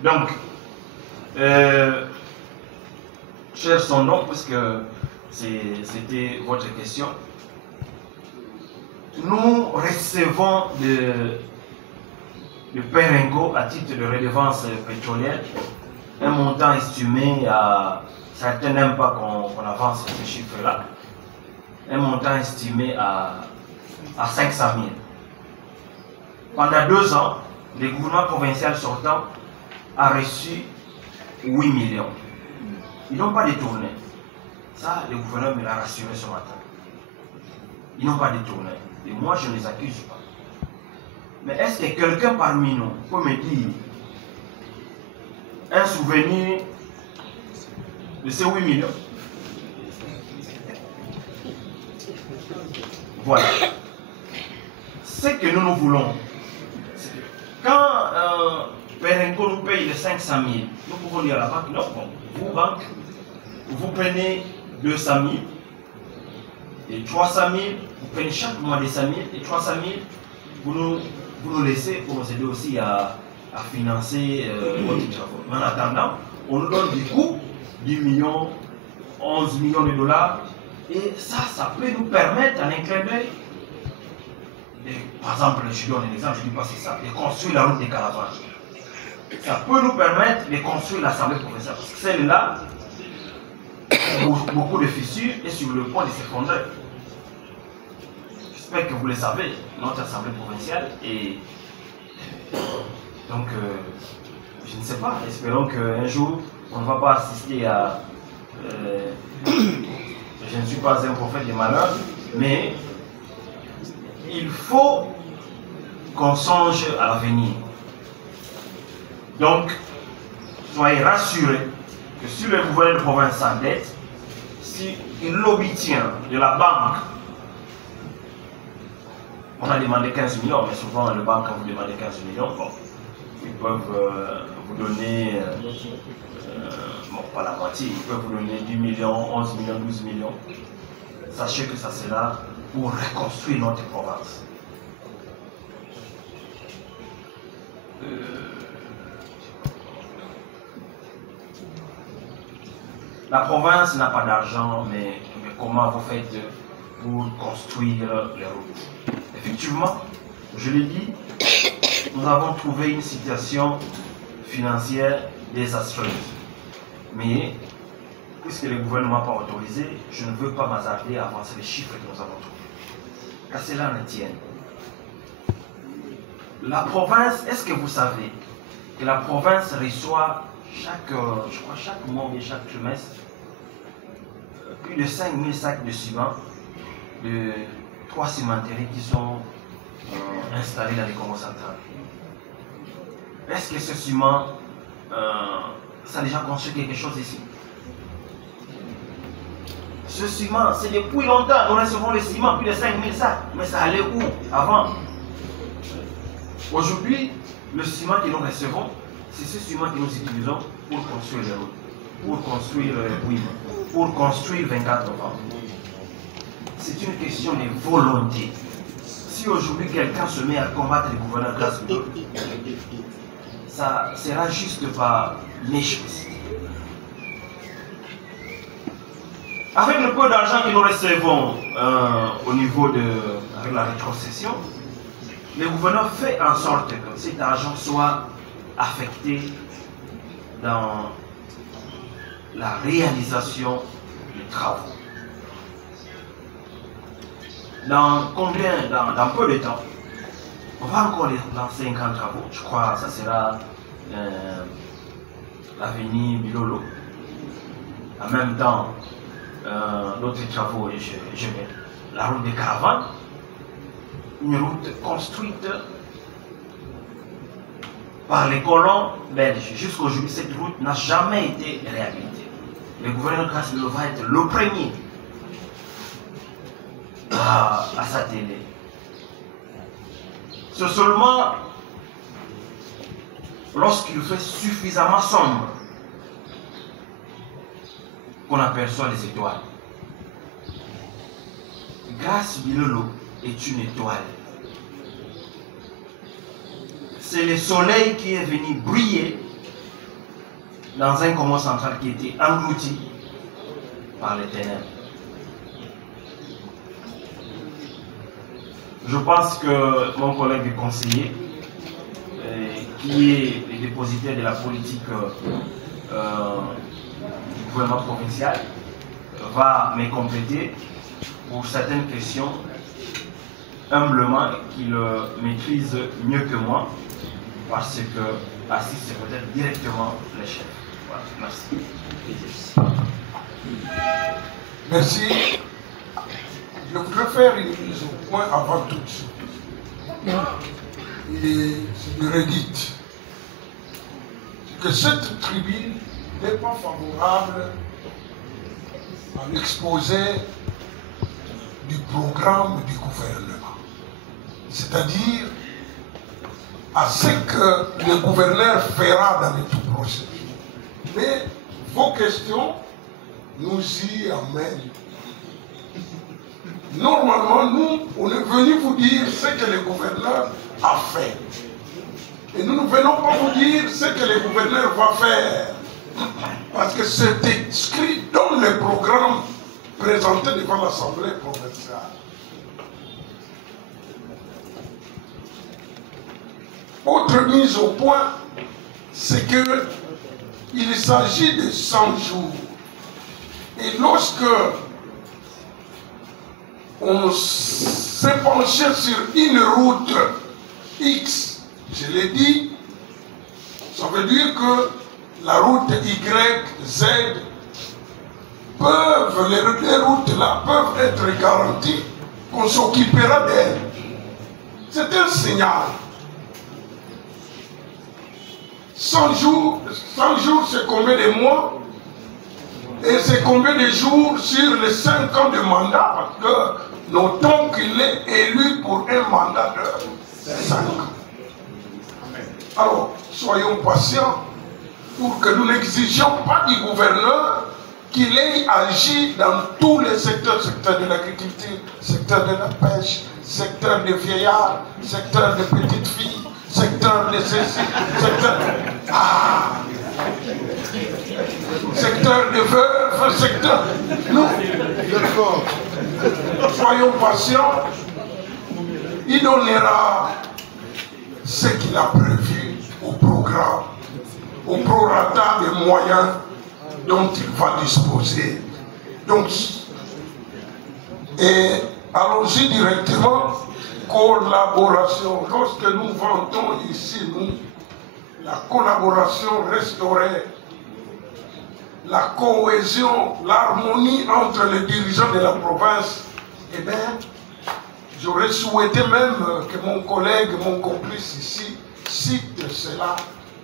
Donc, cher Sondon, puisque c'était votre question, nous recevons de Perengo à titre de redevance pétrolière un montant estimé à, certains n'aiment pas qu'on avance ce chiffre-là, un montant estimé à 500 000. Pendant 2 ans, le gouvernement provincial sortant a reçu 8 millions. Ils n'ont pas détourné. Ça, le gouverneur me l'a rassuré ce matin. Ils n'ont pas détourné. Et moi, je ne les accuse pas. Mais est-ce que quelqu'un parmi nous peut me dire un souvenir de ces 8 millions? Voilà. Ce que nous voulons, c'est que quand Perenco nous paye les 500 000, nous pouvons dire à la banque, non, bon, vous, banque, vous prenez 200 000 et 300 000, vous prenez chaque mois des 100 000 et 300 000, vous nous laissez pour nous aider aussi à financer votre travaux. Mais en attendant, on nous donne des coûts, 10 millions, 11 millions de dollars, et ça peut nous permettre, en un clin d'œil, par exemple, je donne un exemple, je dis pas c'est ça, de construire la route des caravanes. Ça peut nous permettre de construire l'Assemblée provinciale, parce que celle-là, beaucoup de fissures est sur le point de s'effondrer. J'espère que vous le savez, notre Assemblée provinciale, et donc, je ne sais pas, espérons qu'un jour, on ne va pas assister à... je ne suis pas un prophète de malheur, mais il faut qu'on songe à l'avenir. Donc, soyez rassurés que si le gouverneur de province s'endette, si il l'obtient de la banque, on a demandé 15 millions, mais souvent le banque, quand vous demandez 15 millions, bon, ils peuvent vous donner, bon, pas la moitié, ils peuvent vous donner 10 millions, 11 millions, 12 millions. Sachez que ça sera pour reconstruire notre province. La province n'a pas d'argent, mais comment vous faites pour construire les routes? Effectivement, je l'ai dit, nous avons trouvé une situation financière désastreuse. Mais, puisque le gouvernement n'a pas autorisé, je ne veux pas m'hasarder à avancer les chiffres que nous avons trouvés. Car cela ne tient. La province, est-ce que vous savez que la province reçoit chaque mois et chaque trimestre plus de 5000 sacs de ciment de 3 cimenteries qui sont installées dans les Congo central. Est-ce que ce ciment, ça a déjà construit quelque chose ici? Ce ciment, c'est depuis longtemps, nous recevons le ciment, plus de 5000 sacs, mais ça allait où avant? Aujourd'hui, le ciment que nous recevons, c'est ce ciment que nous utilisons pour construire les routes, pour construire WIM, pour construire 24 novembre. C'est une question de volonté. Si aujourd'hui quelqu'un se met à combattre le gouverneur grâce à nous, ça sera juste par méchanceté. Avec le peu d'argent que nous recevons au niveau de la rétrocession, le gouverneur fait en sorte que cet argent soit affecté dans la réalisation des travaux. Dans peu de temps, on va encore lancer un grand travaux. Je crois que ça sera l'avenir Bilolo. En même temps, d'autres travaux, je mets la route des caravanes, une route construite par les colons belges. Jusqu'à aujourd'hui, cette route n'a jamais été réhabilitée. Le gouverneur Grâce-Milo va être le premier à s'atteler. C'est seulement lorsqu'il fait suffisamment sombre qu'on aperçoit les étoiles. Grâce-Milo est une étoile. C'est le soleil qui est venu briller dans un Congo central qui était englouti par les ténèbres. Je pense que mon collègue conseiller, qui est le dépositaire de la politique du gouvernement provincial, va me compléter pour certaines questions humblement qu'il maîtrise mieux que moi, parce que Assis c'est peut-être directement le chef. Voilà, merci. Merci. Je voudrais faire une mise au point avant tout de suite. Et je le redite. C'est que cette tribune n'est pas favorable à l'exposé du programme du gouvernement. C'est-à-dire à ce que le gouverneur fera dans le tout processus. Mais vos questions nous y amènent. Normalement, nous, on est venu vous dire ce que le gouverneur a fait. Et nous ne venons pas vous dire ce que le gouverneur va faire. Parce que c'est écrit dans le programme présenté devant l'Assemblée provinciale. Autre mise au point, c'est qu'il s'agit de 100 jours. Et lorsque on s'est penché sur une route X, je l'ai dit, ça veut dire que la route Y, Z, les routes là peuvent être garanties qu'on s'occupera d'elles. C'est un signal. 100 jours c'est combien de mois? Et c'est combien de jours sur les 5 ans de mandat? Parce que notons qu'il est élu pour un mandat de 5 ans. Alors, soyons patients pour que nous n'exigions pas du gouverneur qu'il ait agi dans tous les secteurs, secteur de l'agriculture, secteur de la pêche, secteur des vieillards, secteur des petites filles, secteur de ceci, secteur... secteur des veuves, secteur... Nous, soyons patients, il donnera ce qu'il a prévu au programme, au prorata des moyens dont il va disposer. Donc, et allons-y directement, collaboration. Lorsque nous vantons ici, nous, la collaboration restaurée, la cohésion, l'harmonie entre les dirigeants de la province, eh bien, j'aurais souhaité même que mon collègue, mon complice ici, cite cela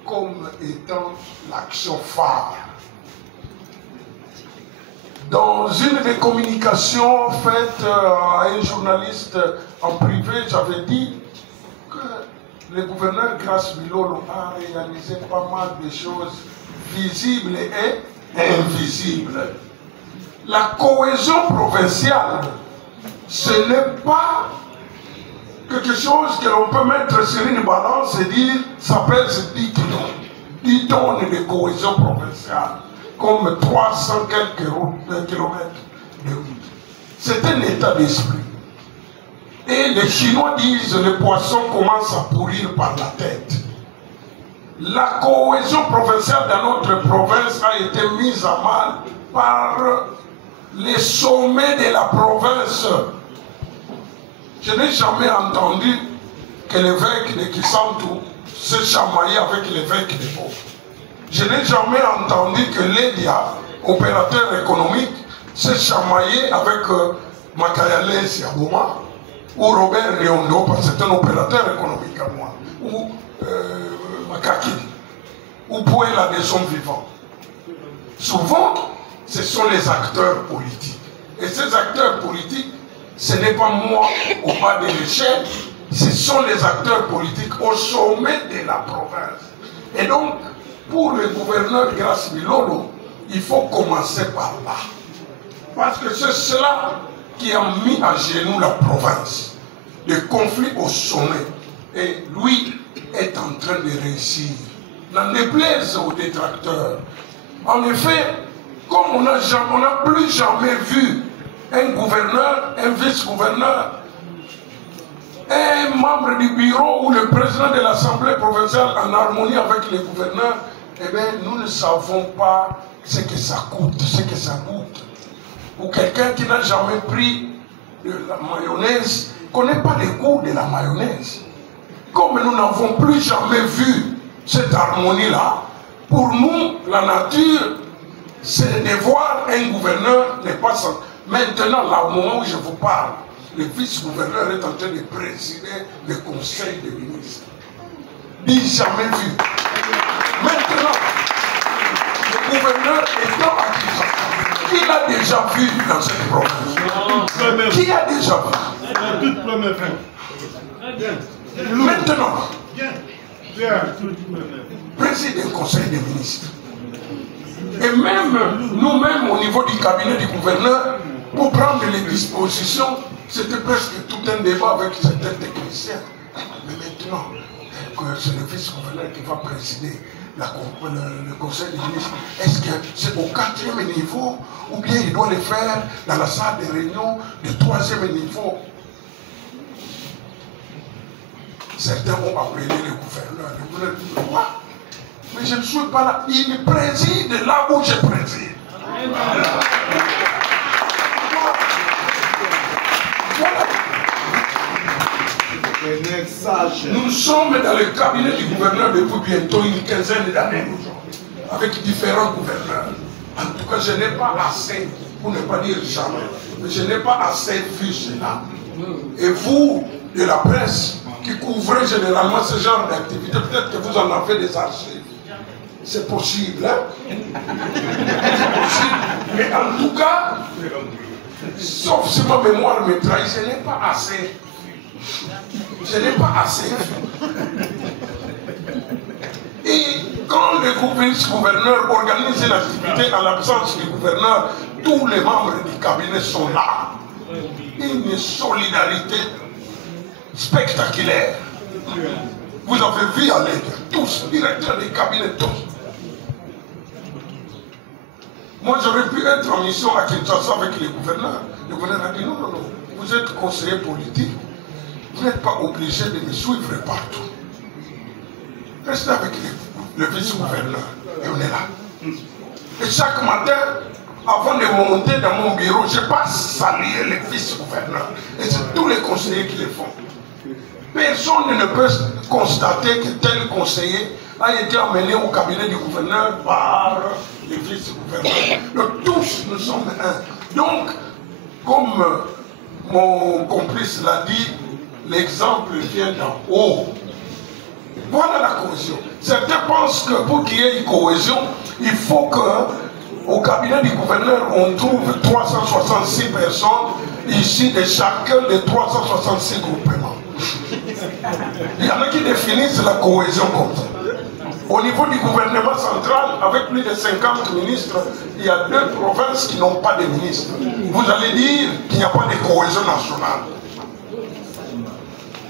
comme étant l'action phare. Dans une des communications faites à un journaliste en privé, j'avais dit que le gouverneur Grace Bilolo a réalisé pas mal de choses visibles et invisibles. La cohésion provinciale, ce n'est pas quelque chose que l'on peut mettre sur une balance et dire ça pèse 10 tonnes de cohésion provinciale, comme 300 quelques kilomètres de route. C'est un état d'esprit. Et les Chinois disent le poisson commence à pourrir par la tête. La cohésion provinciale dans notre province a été mise à mal par les sommets de la province. Je n'ai jamais entendu que l'évêque de Kisantu se chamaillait avec l'évêque de Bo. Je n'ai jamais entendu que l'EDIA, opérateur économique, se chamaillait avec Makayale Siaboma ou Robert Riondo, parce que c'est un opérateur économique à moi, ou Makaki, ou Pouela des hommes vivants. Souvent, ce sont les acteurs politiques. Et ces acteurs politiques, ce n'est pas moi au bas de l'échelle, ce sont les acteurs politiques au sommet de la province. Et donc, pour le gouverneur Grace Bilolo, il faut commencer par là. Parce que c'est cela qui a mis à genoux la province. Le conflit au sommet. Et lui est en train de réussir. N'en déplaise aux détracteurs. En effet, comme on n'a plus jamais vu un gouverneur, un vice-gouverneur, un membre du bureau ou le président de l'Assemblée provinciale en harmonie avec les gouverneurs, eh bien, nous ne savons pas ce que ça coûte, ce que ça coûte. Ou quelqu'un qui n'a jamais pris de la mayonnaise ne connaît pas les coûts de la mayonnaise. Comme nous n'avons plus jamais vu cette harmonie-là, pour nous, la nature, c'est de voir un gouverneur n'est pas sans. Maintenant, là, au moment où je vous parle, le vice-gouverneur est en train de présider le conseil des ministres. Ni jamais vu. Maintenant, le gouverneur étant à Kinshasa, qui l'a déjà vu dans cette province? Qui a déjà vu? La toute première fois. Maintenant, préside le conseil des ministres. Et même nous-mêmes, au niveau du cabinet du gouverneur, pour prendre les dispositions, c'était presque tout un débat avec certains techniciens. Mais maintenant, que c'est le vice-gouverneur qui va présider le conseil des ministres, est-ce que c'est au 4e niveau ou bien il doit le faire dans la salle de réunion du 3e niveau? Certains ont appelé le gouverneur. Le gouverneur dit, quoi? Mais je ne suis pas là. Il préside là où je préside. Voilà. Nous sommes dans le cabinet du gouverneur depuis bientôt une quinzaine d'années, avec différents gouverneurs. En tout cas, je n'ai pas assez, pour ne pas dire jamais, mais je n'ai pas assez vu cela. Et vous, de la presse, qui couvrez généralement ce genre d'activité, peut-être que vous en avez des archives. C'est possible, hein? C'est possible. Mais en tout cas, sauf si ma mémoire me trahit, je n'ai pas assez. Je n'ai pas assez. Et quand le vice-gouverneur organise une activité en l'absence du gouverneur, tous les membres du cabinet sont là. Une solidarité spectaculaire. Vous avez vu à l'aide, tous, directeurs des cabinets, tous. Moi, j'aurais pu être en mission à Kinshasa avec les gouverneurs. Le gouverneur a dit non, non, non, vous êtes conseiller politique, vous n'êtes pas obligé de me suivre partout. Restez avec le vice-gouverneur et on est là. Et chaque matin, avant de monter dans mon bureau, je passe saluer le vice-gouverneur. Et c'est tous les conseillers qui le font. Personne ne peut constater que tel conseiller a été amené au cabinet du gouverneur par le vice-gouverneur. Donc tous nous sommes un. Donc, comme mon complice l'a dit, l'exemple vient d'en haut. Voilà la cohésion. Certains pensent que pour qu'il y ait une cohésion, il faut qu'au cabinet du gouverneur, on trouve 366 personnes ici de chacun des 366 groupements. Il y en a qui définissent la cohésion comme ça. Au niveau du gouvernement central, avec plus de 50 ministres, il y a 2 provinces qui n'ont pas de ministres. Vous allez dire qu'il n'y a pas de cohésion nationale.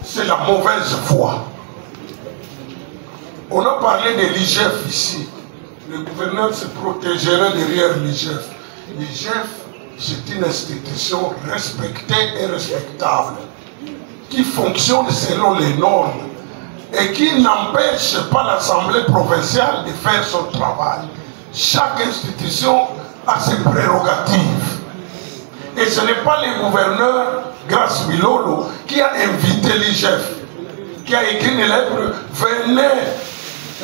C'est la mauvaise foi. On a parlé de l'IGF ici. Le gouverneur se protégerait derrière l'IGF. L'IGF, c'est une institution respectée et respectable, qui fonctionne selon les normes et qui n'empêche pas l'Assemblée provinciale de faire son travail. Chaque institution a ses prérogatives. Et ce n'est pas le gouverneur, Grace Milolo, qui a invité l'IGF, qui a écrit une lettre, venez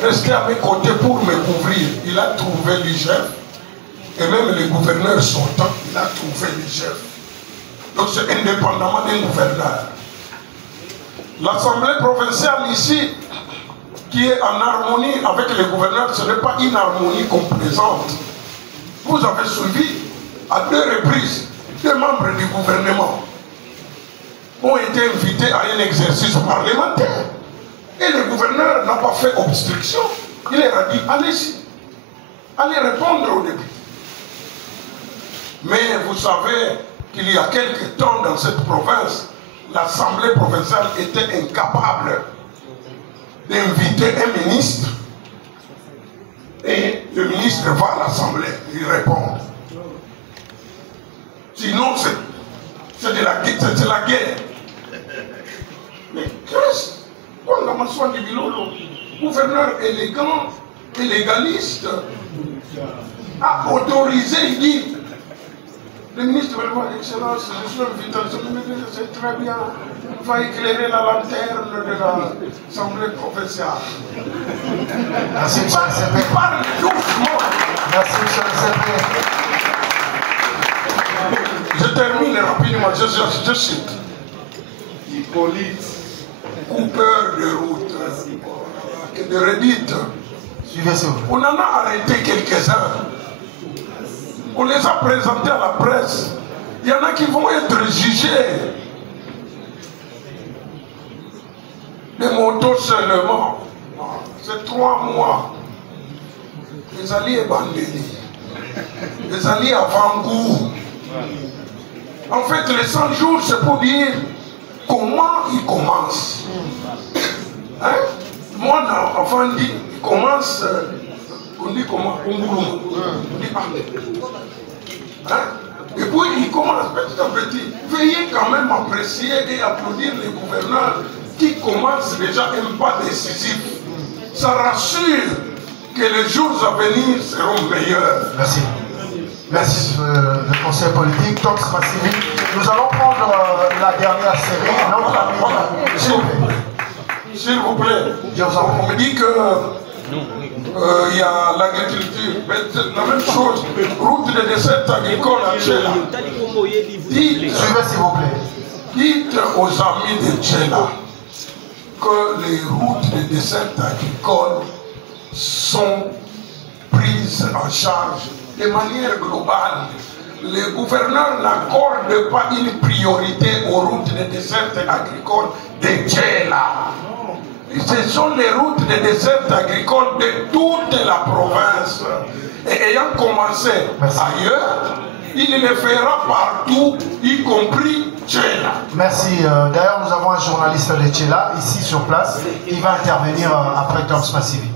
rester à mes côtés pour me couvrir. Il a trouvé l'IGF. Et même le gouverneur sortant, il a trouvé l'IGF. Donc c'est indépendamment d'un gouverneur. L'Assemblée provinciale ici, qui est en harmonie avec le gouverneur, ce n'est pas une harmonie qu'on présente. Vous avez suivi à 2 reprises, 2 membres du gouvernement ont été invités à un exercice parlementaire. Et le gouverneur n'a pas fait obstruction. Il leur a dit, allez-y, allez répondre aux députés. Mais vous savez qu'il y a quelques temps dans cette province, l'Assemblée provinciale était incapable d'inviter un ministre et le ministre va à l'Assemblée lui répondre. Sinon, c'est la guerre. Mais qu'est-ce qu'on a mentionné du Bilolo, gouverneur élégant, légaliste, a autorisé, il dit, le ministre va voir, Excellence, je suis invité, c'est très bien, il va éclairer la lanterne de l'Assemblée provinciale. Merci, M. le Il parle doucement. Merci, M. le Je termine rapidement, je cite. police, coupeur de route, de redites. On en a arrêté quelques-uns. On les a présentés à la presse. Il y en a qui vont être jugés. Des motos seulement. C'est 3 mois. Les alliés Bandeli. Les alliés avant-goût. En fait, les 100 jours, c'est pour dire comment ils commencent. Hein? Moi, enfant dit, il commence, on dit comment? On dit hein? Et puis, il commence petit à petit. Veuillez quand même apprécier et applaudir les gouverneurs qui commencent déjà un pas décisif. Ça rassure que les jours à venir seront meilleurs. Merci. Merci, le conseil politique. Tox Massimi. Nous allons prendre la dernière série. Notre ami. S'il vous plaît, on me dit que il y a l'agriculture, mais c'est la même chose. Route de dessert agricole à Tchela. Suivez s'il vous plaît. Dites aux amis de Tchela que les routes de dessert agricole sont prises en charge de manière globale. Le gouverneur n'accorde pas une priorité aux routes de dessert agricole de Tchela. Ce sont les routes de dessert agricole de toute la province. Et ayant commencé ailleurs, il le fera partout, y compris Tchela. Merci. D'ailleurs, nous avons un journaliste de Tchela ici sur place qui va intervenir après Tox Massimi.